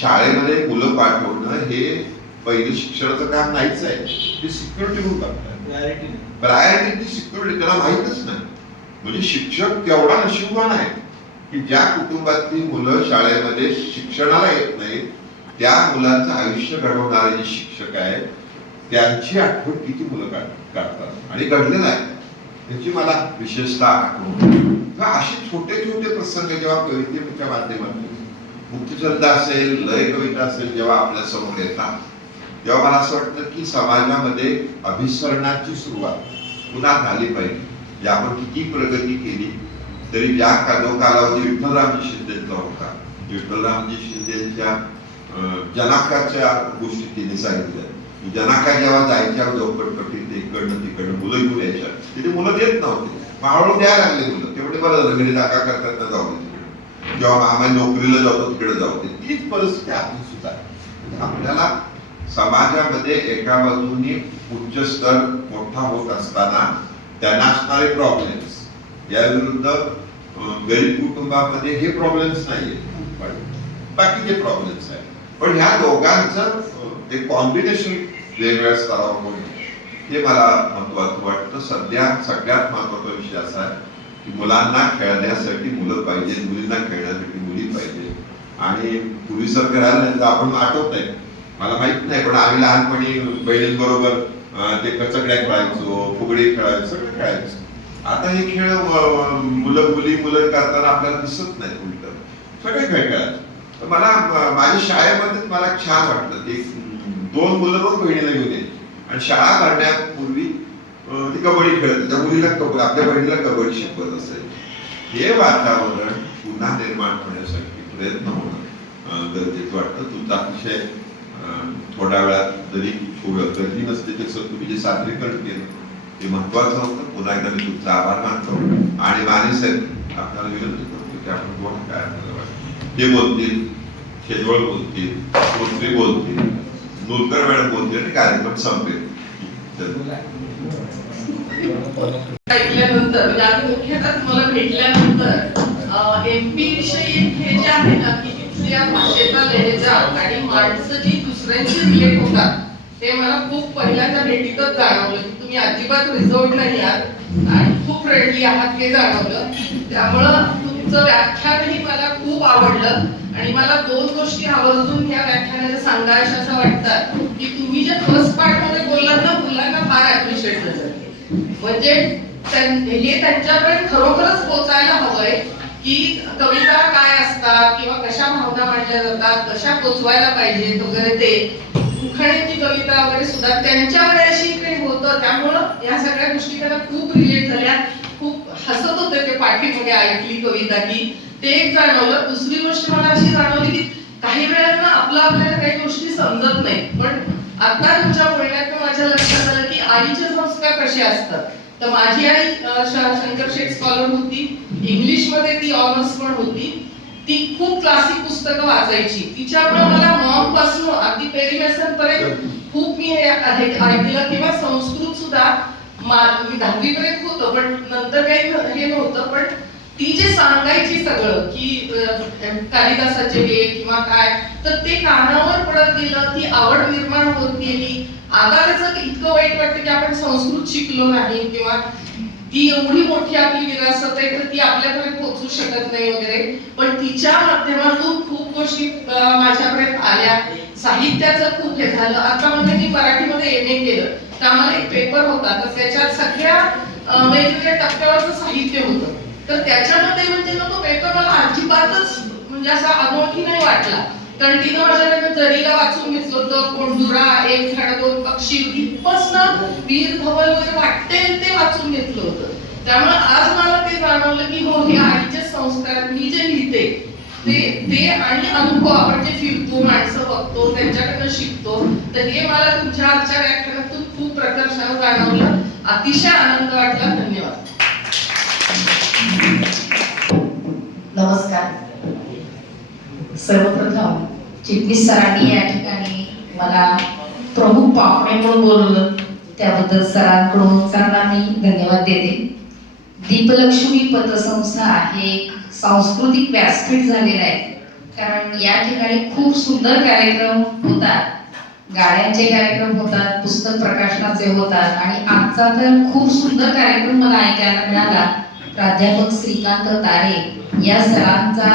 शाळेमध्ये मुलं पाठवणं हे पहिलं शिक्षणाचं काम नाहीच आहे. ते सिक्युरिटी म्हणून करतात, प्रायोरिटी ती सिक्युरिटी. त्याला माहीतच नाही. म्हणजे शिक्षक केवढा नशीबवान आहे की ज्या कुटुंबातली मुलं शाळेमध्ये शिक्षणाला येत नाहीत, त्या मुलांचं आयुष्य घडवणारे जे शिक्षक आहेत त्यांची आठवण किती मुलं काढतात आणि घडलेलं आहे त्याची मला विशेषतः आठवण. असे छोटे छोटे प्रसंग जेव्हा कवितेच्या माध्यमातून मुक्तछंद असेल, लय कविता असेल, जेव्हा आपल्या समोर येतात तेव्हा मला असं वाटतं की समाजामध्ये अभिसरणाची सुरुवात पुन्हा झाली पाहिजे. जे आपण किती प्रगती केली तरी ज्या कालावधी विठ्ठलरामजी शिंदेचा होता, विठ्ठलरामजी शिंदेच्या जनाकाच्या गोष्टी तिने सांगितल्या. जनाका जेव्हा जायच्या झोपटपट्टीत इकडनं तिकडनं मुलं घेऊन यायच्या, तिथे मुलं देत नव्हते. मग हळूहळू द्यायला लागले मुलं, तेवढे बरं झालं, घरी जागा करतात ना, जाऊ दे तिकडे, जेव्हा आम्ही नोकरीला जातो तिकडे जाऊ दे. तीच परिस्थिती आपली सुद्धा आहे. आपल्याला समाजामध्ये एका बाजूनी उच्च स्तर मोठा होत असताना त्यांना असणारे प्रॉब्लेम्स, या विरुद्ध गरीब कुटुंबामध्ये हे प्रॉब्लेम्स नाहीये, पण बाकीचे प्रॉब्लेम्स आहेत. पण ह्या दोघांचं एक कॉम्बिनेशन वेगवेगळ्या स्तरावर होणे हे मला महत्वाचं वाटतं. सध्या सगळ्यात महत्वाचा विषय असा आहे की मुलांना खेळण्यासाठी मुलं पाहिजे, मुलींना खेळण्यासाठी मुली पाहिजे. आणि पूर्वीसारखं राहिलं नाही तर आपण आठवत नाही, मला माहित नाही, पण आम्ही लहानपणी बहिणींबरोबर ते कचकड्या खेळायचो, फुगडी खेळायचो, सगळं खेळायचो. आता हे खेळ मुलं करताना आपल्याला दिसत नाही. उलट सगळे खेळ खेळायचे. तर मला माझ्या शाळेमध्ये मला छान वाटलं की 2 मुलं रोज बहिणीला घेऊन यायची आणि शाळा काढण्यापूर्वी ती कबड्डी खेळत, त्या मुलीला आपल्या बहिणीला कबड्डी शिकवत असायची. हे वातावरण पुन्हा निर्माण होण्यासाठी प्रयत्न होणं गरजेचं वाटतं. तुमचा अतिशय थोड्या वेळात जरी गर्दी नसते तसं तुम्ही जे सादरीकरण केलं ते महत्वाचं होतं. पुन्हा एकदा मी तुमचा आभार मानतो आणि माने साहेब आपल्याला विनंती करतो की आपण बोला, काय आपल्याला वाटतं. ते बोलतील, शेजवळ बोलतील, कोथरी बोलतील, नूरकर मॅडम बोलतील आणि कार्यक्रम संपेल. ऐकल्यानंतर म्हणजे आज मुख्यतः मला भेटल्यानंतर एमपी विषयी हे जे आहे ना की तिथल्या भाषेचा लहेजा आणि माणसं जी दुसऱ्यांशी रिलेट होतात ते मला खूप पहिल्यांदा भेटीतच जाणवलं की तुम्ही अजिबात रिझर्व्ड नाही आहात आणि खूप फ्रेंडली आहात हे जाणवलं. त्यामुळं तुमचं व्याख्यानही मला खूप आवडलं आणि मला 2 गोष्टी आवर्जून या व्याख्यानाच्या सांगायच्या असं वाटतात की तुम्ही जे फर्स्ट पार्ट मध्ये बोललात ना मुलांना फार अप्रिशिएट झालं. म्हणजे हे त्यांच्यापर्यंत खरोखरच पोहोचायला हवंय की कविता काय असतात किंवा कशा भावना मांडल्या जातात, कशा पोचवायला पाहिजेत वगैरे. ते उखाण्याची कविता वगैरे सुद्धा त्यांच्या वेळेशी काही होतं, त्यामुळं या सगळ्या गोष्टी त्यांना खूप रिलेट झाल्या. खूप हसत होते ते पाठीमध्ये ऐकली कविता की ते एक जाणवलं. दुसरी गोष्ट मला अशी जाणवली की काही वेळांना आपल्याला काही गोष्टी समजत नाही, पण आता तुमच्या बोलण्यात माझ्या लक्षात आलं की आईचे संस्कार कसे असतात. तर माझी आई शंकर शेठ स्कॉलर होती, इंग्लिश मध्ये ती ऑनर्स पण होती. ती खूप क्लासिक पुस्तकं वाचायची. तिच्यामुळे मला मॉम पासून अगदी पेरिमेसन पर्यंत खूप मी हे ऐकलं. किंवा संस्कृत सुद्धा मी 10वी पर्यंत होतं, पण नंतर काही हे नव्हतं. पण ती जे सांगायची सगळं की कालिदासाचे वेळ किंवा काय, तर ते कानावर पडत गेलं, ती आवड निर्माण होत गेली. आता त्याचं इतकं वाईट वाटतं की आपण संस्कृत शिकलो नाही किंवा ती एवढी मोठी आपली विरासत आहे तर ती आपल्यापर्यंत पोहोचू शकत नाही वगैरे. पण तिच्या माध्यमातून खूप गोष्टी माझ्यापर्यंत आल्या. साहित्याचं खूप हे झालं. आता म्हणजे मी मराठीमध्ये MA केलं तर आम्हाला एक पेपर होता, तर त्याच्यात सगळ्या वेगवेगळ्या टप्प्यावरचं साहित्य होतं. तर त्याच्यामध्ये म्हणजे तो पेपर मला अजिबातच म्हणजे असा अनोळखी नाही वाटला, कारण तिनं माझ्याकडे जरीला वाचून घेतलं होतं, कोंडुरा, एक झाड दोन पक्षी, इथपासनं वीर धवल वगैरे वाटेल ते वाचून घेतलं होतं. त्यामुळे आज मला ते जाणवलं की हो, हे आईचे संस्कार मी जे लिहिते ते आणि अनुभव, आपण जे फिरतो, माणसं बघतो, त्यांच्याकडनं शिकतो, तर हे मला तुमच्या आजच्या व्याख्यानातून खूप प्रकर्षानं जाणवलं. अतिशय आनंद वाटला. धन्यवाद. नमस्कार. सर्वप्रथम चिटणीस सरांनी या ठिकाणी मला प्रमुख पाहुणे म्हणून बोलवलं, त्याबद्दल सरांना मी धन्यवाद देते. दीपलक्ष्मी पतसंस्था हे एक सांस्कृतिक व्यासपीठ झालेलं आहे, कारण या ठिकाणी खूप सुंदर कार्यक्रम होतात. गाड्यांचे कार्यक्रम होतात, पुस्तक प्रकाशनाचे होतात आणि आजचा तर खूप सुंदर कार्यक्रम मला ऐकायला मिळाला. प्राध्यापक श्रीकांत तारे या सरांचा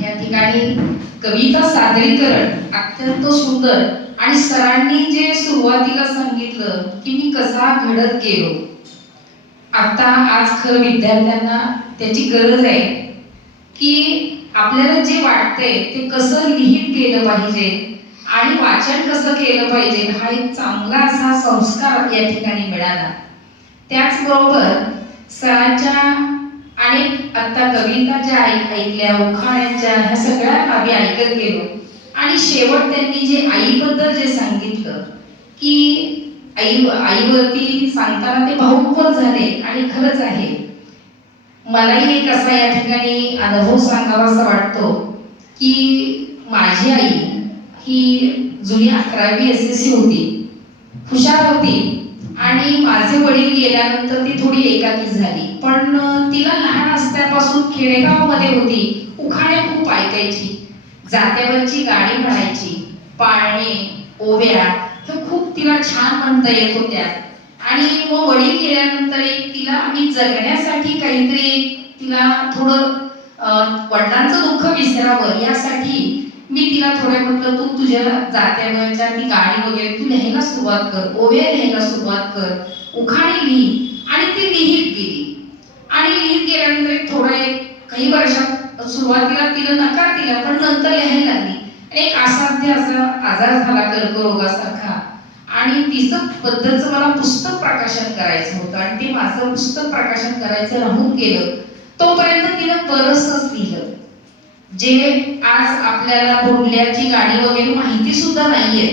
या ठिकाणी कविता सादरीकरण अत्यंत सुंदर, आणि सरांनी जे सुरुवातीला सांगितलं की मी कसा घडत गेलो. आता आज खरं विद्यार्थ्यांना त्याची गरज आहे की आपल्याला जे वाटतंय ते कसं लिहित गेलं पाहिजे आणि वाचन कसं केलं पाहिजे, हा एक चांगला असा संस्कार या ठिकाणी मिळाला. त्याचबरोबर सरांच्या अनेक आता कविता ज्या ऐकल्या, उखाण्यांच्या, ह्या सगळ्या आम्ही ऐकत गेलो. आणि शेवट त्यांनी जे आईबद्दल जे सांगितलं की आईवरती सांगताना ते भावुक पण झाले. आणि खरंच आहे मलाही एक असा या ठिकाणी अनुभव सांगावासा वाटतो की माझी आई ही जुनी 11वी SSC होती, हुशार होती आणि माझे वडील गेल्यानंतर ती थोडी एकाकी झाली. पण तिला लहान असल्यापासून खेडेगावामध्ये होती, उखाणे खूप ऐकायची, जात्यावरची गाणी म्हणायची, पाळणे, ओव्या हे खूप तिला छान म्हणता येत होत्या. आणि मग वडील गेल्यानंतर एक तिला आणि जगण्यासाठी काहीतरी तिला थोडं वडिलांचं दुःख विसरावं यासाठी मी तिला थोडं म्हटलं तू तुझ्या जात्यावरच्या ती गाणी वगैरे तू लिहायला सुरुवात कर, ओव्या लिहायला सुरुवात कर, उखाणे लिही. आणि ती लिहित गेली आणि लिहित गेल्यानंतर काही वर्षात सुरुवातीला तिला नकार दिला, पण नंतर लिहायला लागली. आणि एक असाध्य असा आजार झाला कर्करोगासारखा आणि तिचं बद्दलचं मला पुस्तक प्रकाशन करायचं होतं आणि ते माझं पुस्तक प्रकाशन करायचं राहून गेलं. तोपर्यंत तिनं बरंचसंच लिहिलं जे आज आपल्याला बोलल्याची गाणी वगैरे माहिती सुद्धा नाहीये.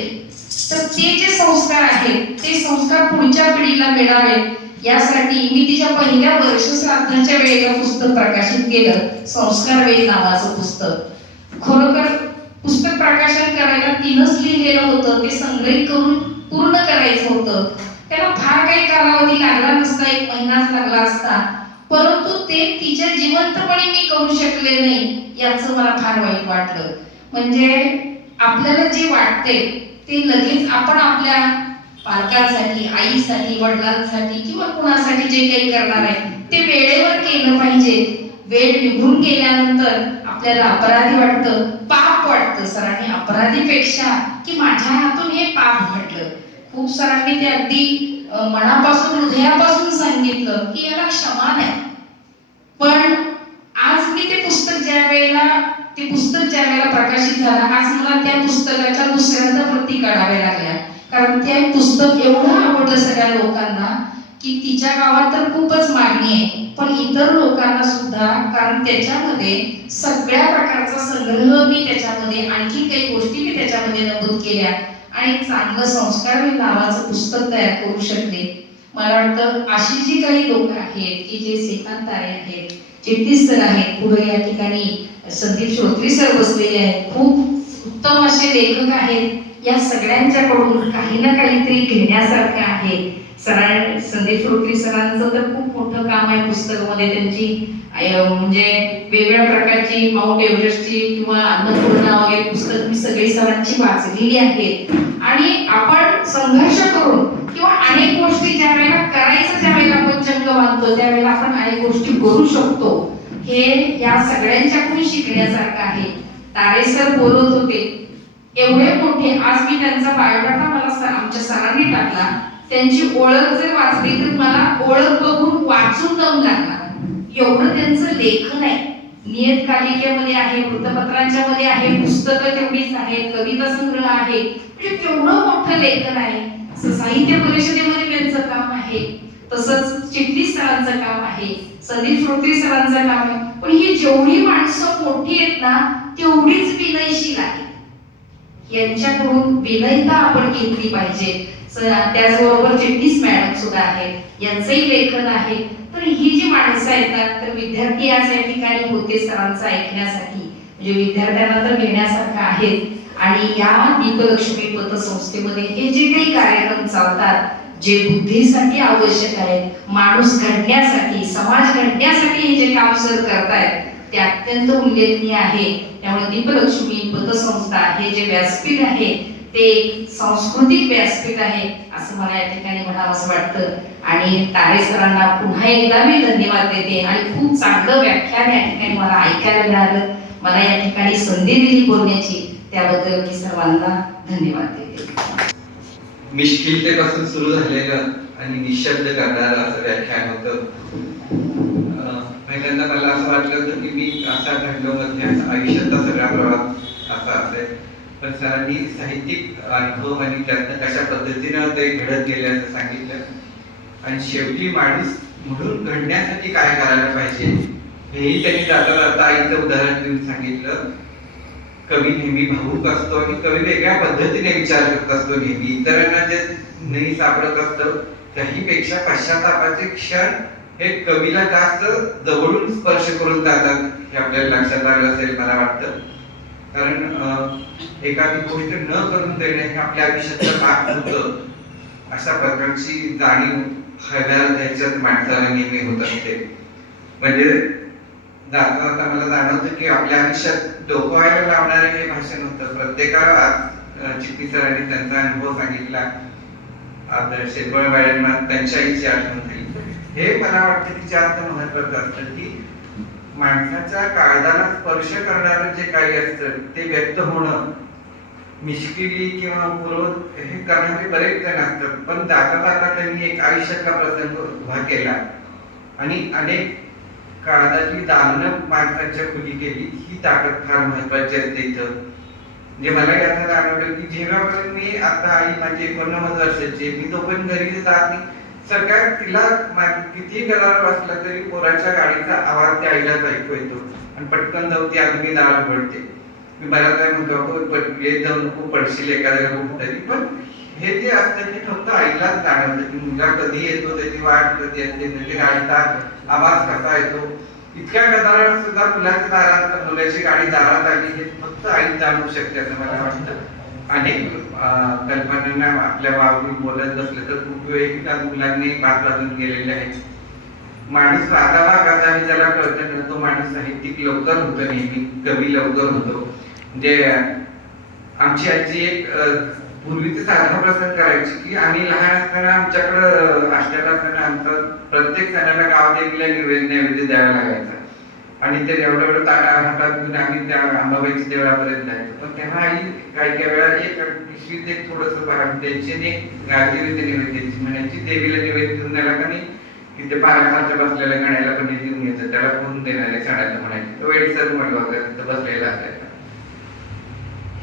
तर ते जे संस्कार आहेत ते संस्कार पुढच्या पिढीला मिळावेत यासाठी मी तिच्या पहिल्या वर्षश्राद्धाच्या वेळेला पुस्तक प्रकाशित केलं, संस्कार वेद नावाचं पुस्तक. खरोखर पुस्तक प्रकाशन करायला तिनंच लिहिलेलं होतं, ते संग्रहित करून पूर्ण करायचं होतं. त्याला फार काही कालावधी लागला नसता, 1 महिनाच लागला असता, परंतु ते तिच्या जिवंतपणे मी करू शकले नाही याचं मला फार वाईट वाटलं. म्हणजे आपल्याला जे वाटते ते लगेच आपण आपल्या पालकांसाठी, आईसाठी, वडिलांसाठी किंवा कुणासाठी जे काही करणार आहे ते वेळेवर केलं पाहिजे. वेळ निघून गेल्यानंतर आपल्याला अपराधी वाटतं, पाप वाटतं. सरांनी अपराधीपेक्षा की माझ्या हातून हे पाप घडलं, खूप सरांनी ते अगदी मनापासून हृदयापासून सांगितलं की याला क्षमा नाही. पण आज मी ते पुस्तक ज्या वेळेला प्रकाशित झालं, आज मला त्या पुस्तकाच्या दुसऱ्यांदा प्रती काढाव्या लागल्या, कारण ते पुस्तक एवढं आवडलं सगळ्या लोकांना की तिच्या गावात तर खूपच मागणी आहे, पण इतर लोकांना सुद्धा, कारण त्याच्यामध्ये सगळ्या प्रकारचा संग्रह मी त्याच्यामध्ये आणखी काही गोष्टी मी त्याच्यामध्ये नमूद केल्या आणि चांगलं संस्कार नावाचं पुस्तक तयार करू शकले. मला वाटतं अशी जी काही लोक आहेत की जे सेकंद तारे आहेत, चिटणीस सर आहेत, पुढे या ठिकाणी संदीप श्रोत्री सर बसलेले आहेत, खूप उत्तम असे लेखक आहेत. या सगळ्यांच्याकडून काही ना काहीतरी घेण्यासारखं आहे. संदीप श्रोत्री सरांचं तर खूप मोठं काम आहे पुस्तकामध्ये. त्यांची म्हणजे वेगवेगळ्या प्रकारची माउंट एव्हरेस्टची किंवा अन्नपूर्णा वगैरे पुस्तक मी सगळी सरांची वाचलेली आहेत. आणि आपण संघर्ष करून किंवा अनेक गोष्टी ज्या वेळेला करायचं, ज्या वेळेला आपण चंग बांधतो त्यावेळेला आपण अनेक गोष्टी करू शकतो, हे या सगळ्यांच्याकडून शिकण्यासारखं आहे. तारे सर बोलत होते एवढे मोठे, आज मी त्यांचा बायोडाटा मला आमच्या सरांनी टाकला, त्यांची ओळख जर वाचली तर मला ओळख बघून वाचून दम लागला. एवढं त्यांचं लेखन आहे, नियतकालिकेमध्ये आहे, वृत्तपत्रांच्या मध्ये आहे, पुस्तकं तेवढीच आहेत, कविता संग्रह आहे, म्हणजे केवढं मोठं लेखन आहे. साहित्य परिषदेमध्ये त्यांचं काम आहे, तसंच चिटणीस सरांचं काम आहे, संदीप श्रोत्री सरांचं काम आहे. पण ही जेवढी माणसं मोठी आहेत ना तेवढीच विनयशील आहेत. यांच्याकडून विनयता आपण घेतली पाहिजे. त्याचबरोबर चिटणीस मॅडम सुद्धा आहेत, यांचंही लेखन आहे. तर ही जी माणसं आहेत ना, तर विद्यार्थी आज या ठिकाणी होते सरांचं ऐकण्यासाठी, म्हणजे विद्यार्थ्यांना तर घेण्यासारखं आहे. आणि या दीपलक्ष्मी पतसंस्थेमध्ये हे जे काही कार्यक्रम चालतात, जे बुद्धीसाठी आवश्यक आहेत, माणूस घडण्यासाठी, समाज घडण्यासाठी हे जे काम सर करतायत ते अत्यंत उल्लेखनीय आहे. त्यामुळे दीपलक्ष्मी पतसंस्था हे जे व्यासपीठ आहे ते सांस्कृतिक व्यासपीठ आहे असं मला या ठिकाणी म्हणावंसं वाटतं. आणि तारे सरांना पुन्हा एकदा मी धन्यवाद देते. आणि खूप चांगलं व्याख्यान या ठिकाणी मला ऐकायला मिळालं, मला या ठिकाणी संधी दिली बोलण्याची, त्याबद्दल मी सर्वांना धन्यवाद देते. मिश्किलतेपासून सुरू झालेलं आणि निशब्द करणारं असं व्याख्यान होतं. पहिल्यांदा मला असं वाटलं होतं की मी असा घडलोमध्ये आयुष्याचा सगळा प्रवास असा असेल, पण सरांनी साहित्यिक अनुभव आणि त्यातनं कशा पद्धतीनं ते घडत गेले असं सांगितलं. आणि शेवटी माणूस म्हणून घडण्यासाठी काय करायला पाहिजे हेही त्यांनी जाता जाता आईचं उदाहरण देऊन सांगितलं. कवी नेहमी भावूक असतो आणि कवी वेगळ्या पद्धतीने विचार करत असतो. नेहमी इतरांना जे नाही सापडत असतं त्याहीपेक्षा पश्चातापाचे क्षण हे कवीला जास्त जवळून स्पर्श करून जातात हे आपल्याला लक्षात आलं असेल मला वाटतं. कारण एखादी गोष्ट न करून देणे हे आपल्या आयुष्यातलं भाग होतं अशा प्रकारची जाणीव हव्या ह्याच्यात माणसाला नेहमी होत असते. म्हणजे जाता जाता मला जाणवतं की आपल्या आयुष्यात डोकवायला लावणारे हे भाषण होतं. प्रत्येकाला आज चिपी सरांनी त्यांचा अनुभव सांगितला, आज शेतवळ मॅडमना त्यांच्या आईची आठवण झाली. हे मला वाटतं की जास्त महत्वाचं असतं की माणसाच्या काळजाला स्पर्श करणारं जे काही असतं ते व्यक्त होणं मिश्किली किंवा पूर्व हे करणारे बरेच जण असतात, पण जाता जाता त्यांनी एक आयुष्यातला प्रसंग उभा केला आणि अनेक काळाची दालनं माणसाच्या खुली केली. ही ताकद फार महत्वाची असते इथं. म्हणजे मला याचा जाणवलं की जेव्हापर्यंत मी आता आई माझी 89 वर्षाची, मी तोपर्यंत घरी जात नाही. सगळ्यात तिला किती गदार वाचला तरी पोराच्या गाडीचा आवाज त्या आईलाच ऐकू येतो आणि पटकन जाऊ ती आधी दार उघडते. मी बऱ्याच वेळा म्हणतो येत जाऊ नको, पडशील एखाद्या कुठतरी. पण हे जे असतं ते फक्त आईलाच जाणवतं की मुलगा कधी येतो, त्याची वाट कधी असते, त्याची गाडीचा आवाज कसा येतो. इतक्या गदारात सुद्धा मुलाच्या दारात मुलाची गाडी दारात आली हे फक्त आई जाणू शकते असं मला वाटतं. अनेक कल्पनांना आपल्या वावरून बोलत बसले तर खूप वेळ मुलांनी 5 वाजून गेलेले आहेत. माणूस वागावा कसा हे ज्याला कळतं ना तो माणूस साहित्यिक लवकर होतो, नेहमी कवी लवकर होतो. म्हणजे आमची आजी एक पूर्वीचे साधा प्रसंग करायची की आम्ही लहान असताना आमच्याकडं आष्ट्याला असताना आमचा प्रत्येक सणाला गावदेवीला नैवेद्य द्यावा लागायचा आणि ते एवढं ताटा हातात घेऊन आम्ही त्या अंबाबाईच्या देवळापर्यंत जायचो. पण तेव्हा आई काही वेळा एक पिशवीत एक थोडंसं द्यायची आणि गावदेवीचे नैवेद्याची म्हणायची, देवीला नैवेद्य देऊन द्यायला का नाही तिथे पाराखालच्या बसलेल्या गण्याला पण देऊन घ्यायचं, त्याला कोण देणारे सणाचं म्हणायचे. तो वेळीसर म्हणलं होता तिथं बसलेला असायचा.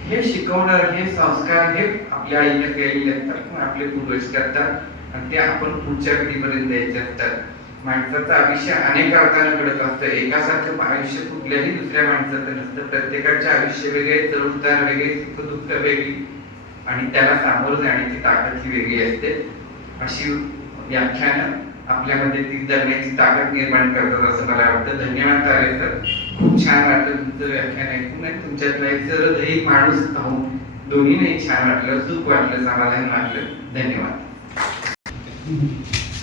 हे शिकवणं, हे संस्कार हे आपल्या आईने केलेले असतात, आपले पूर्वज करतात आणि ते आपण पुढच्या पिढीपर्यंत द्यायचे असतात. माणसाचं आयुष्य अनेक अर्थानं घडत असतं. एकासारखं आयुष्य कुठल्याही दुसऱ्या माणसाचं नसतं. प्रत्येकाचे आयुष्य वेगळे, चढ-उतार वेगळे, सुख-दुःख वेगळी आणि त्याला सामोरं जाण्याची ताकद ही वेगळी असते. अशी व्याख्यानं आपल्यामध्ये ती जगण्याची ताकद निर्माण करतात असं मला वाटतं. धन्यवाद तारे सर, खूप छान वाटलं तुमचं व्याख्यान ऐकून आणि तुमच्यातला एक सरळही माणूस पाहून दोन्ही नाही छान वाटलं, सुख वाटलं, समाधान वाटलं. धन्यवाद.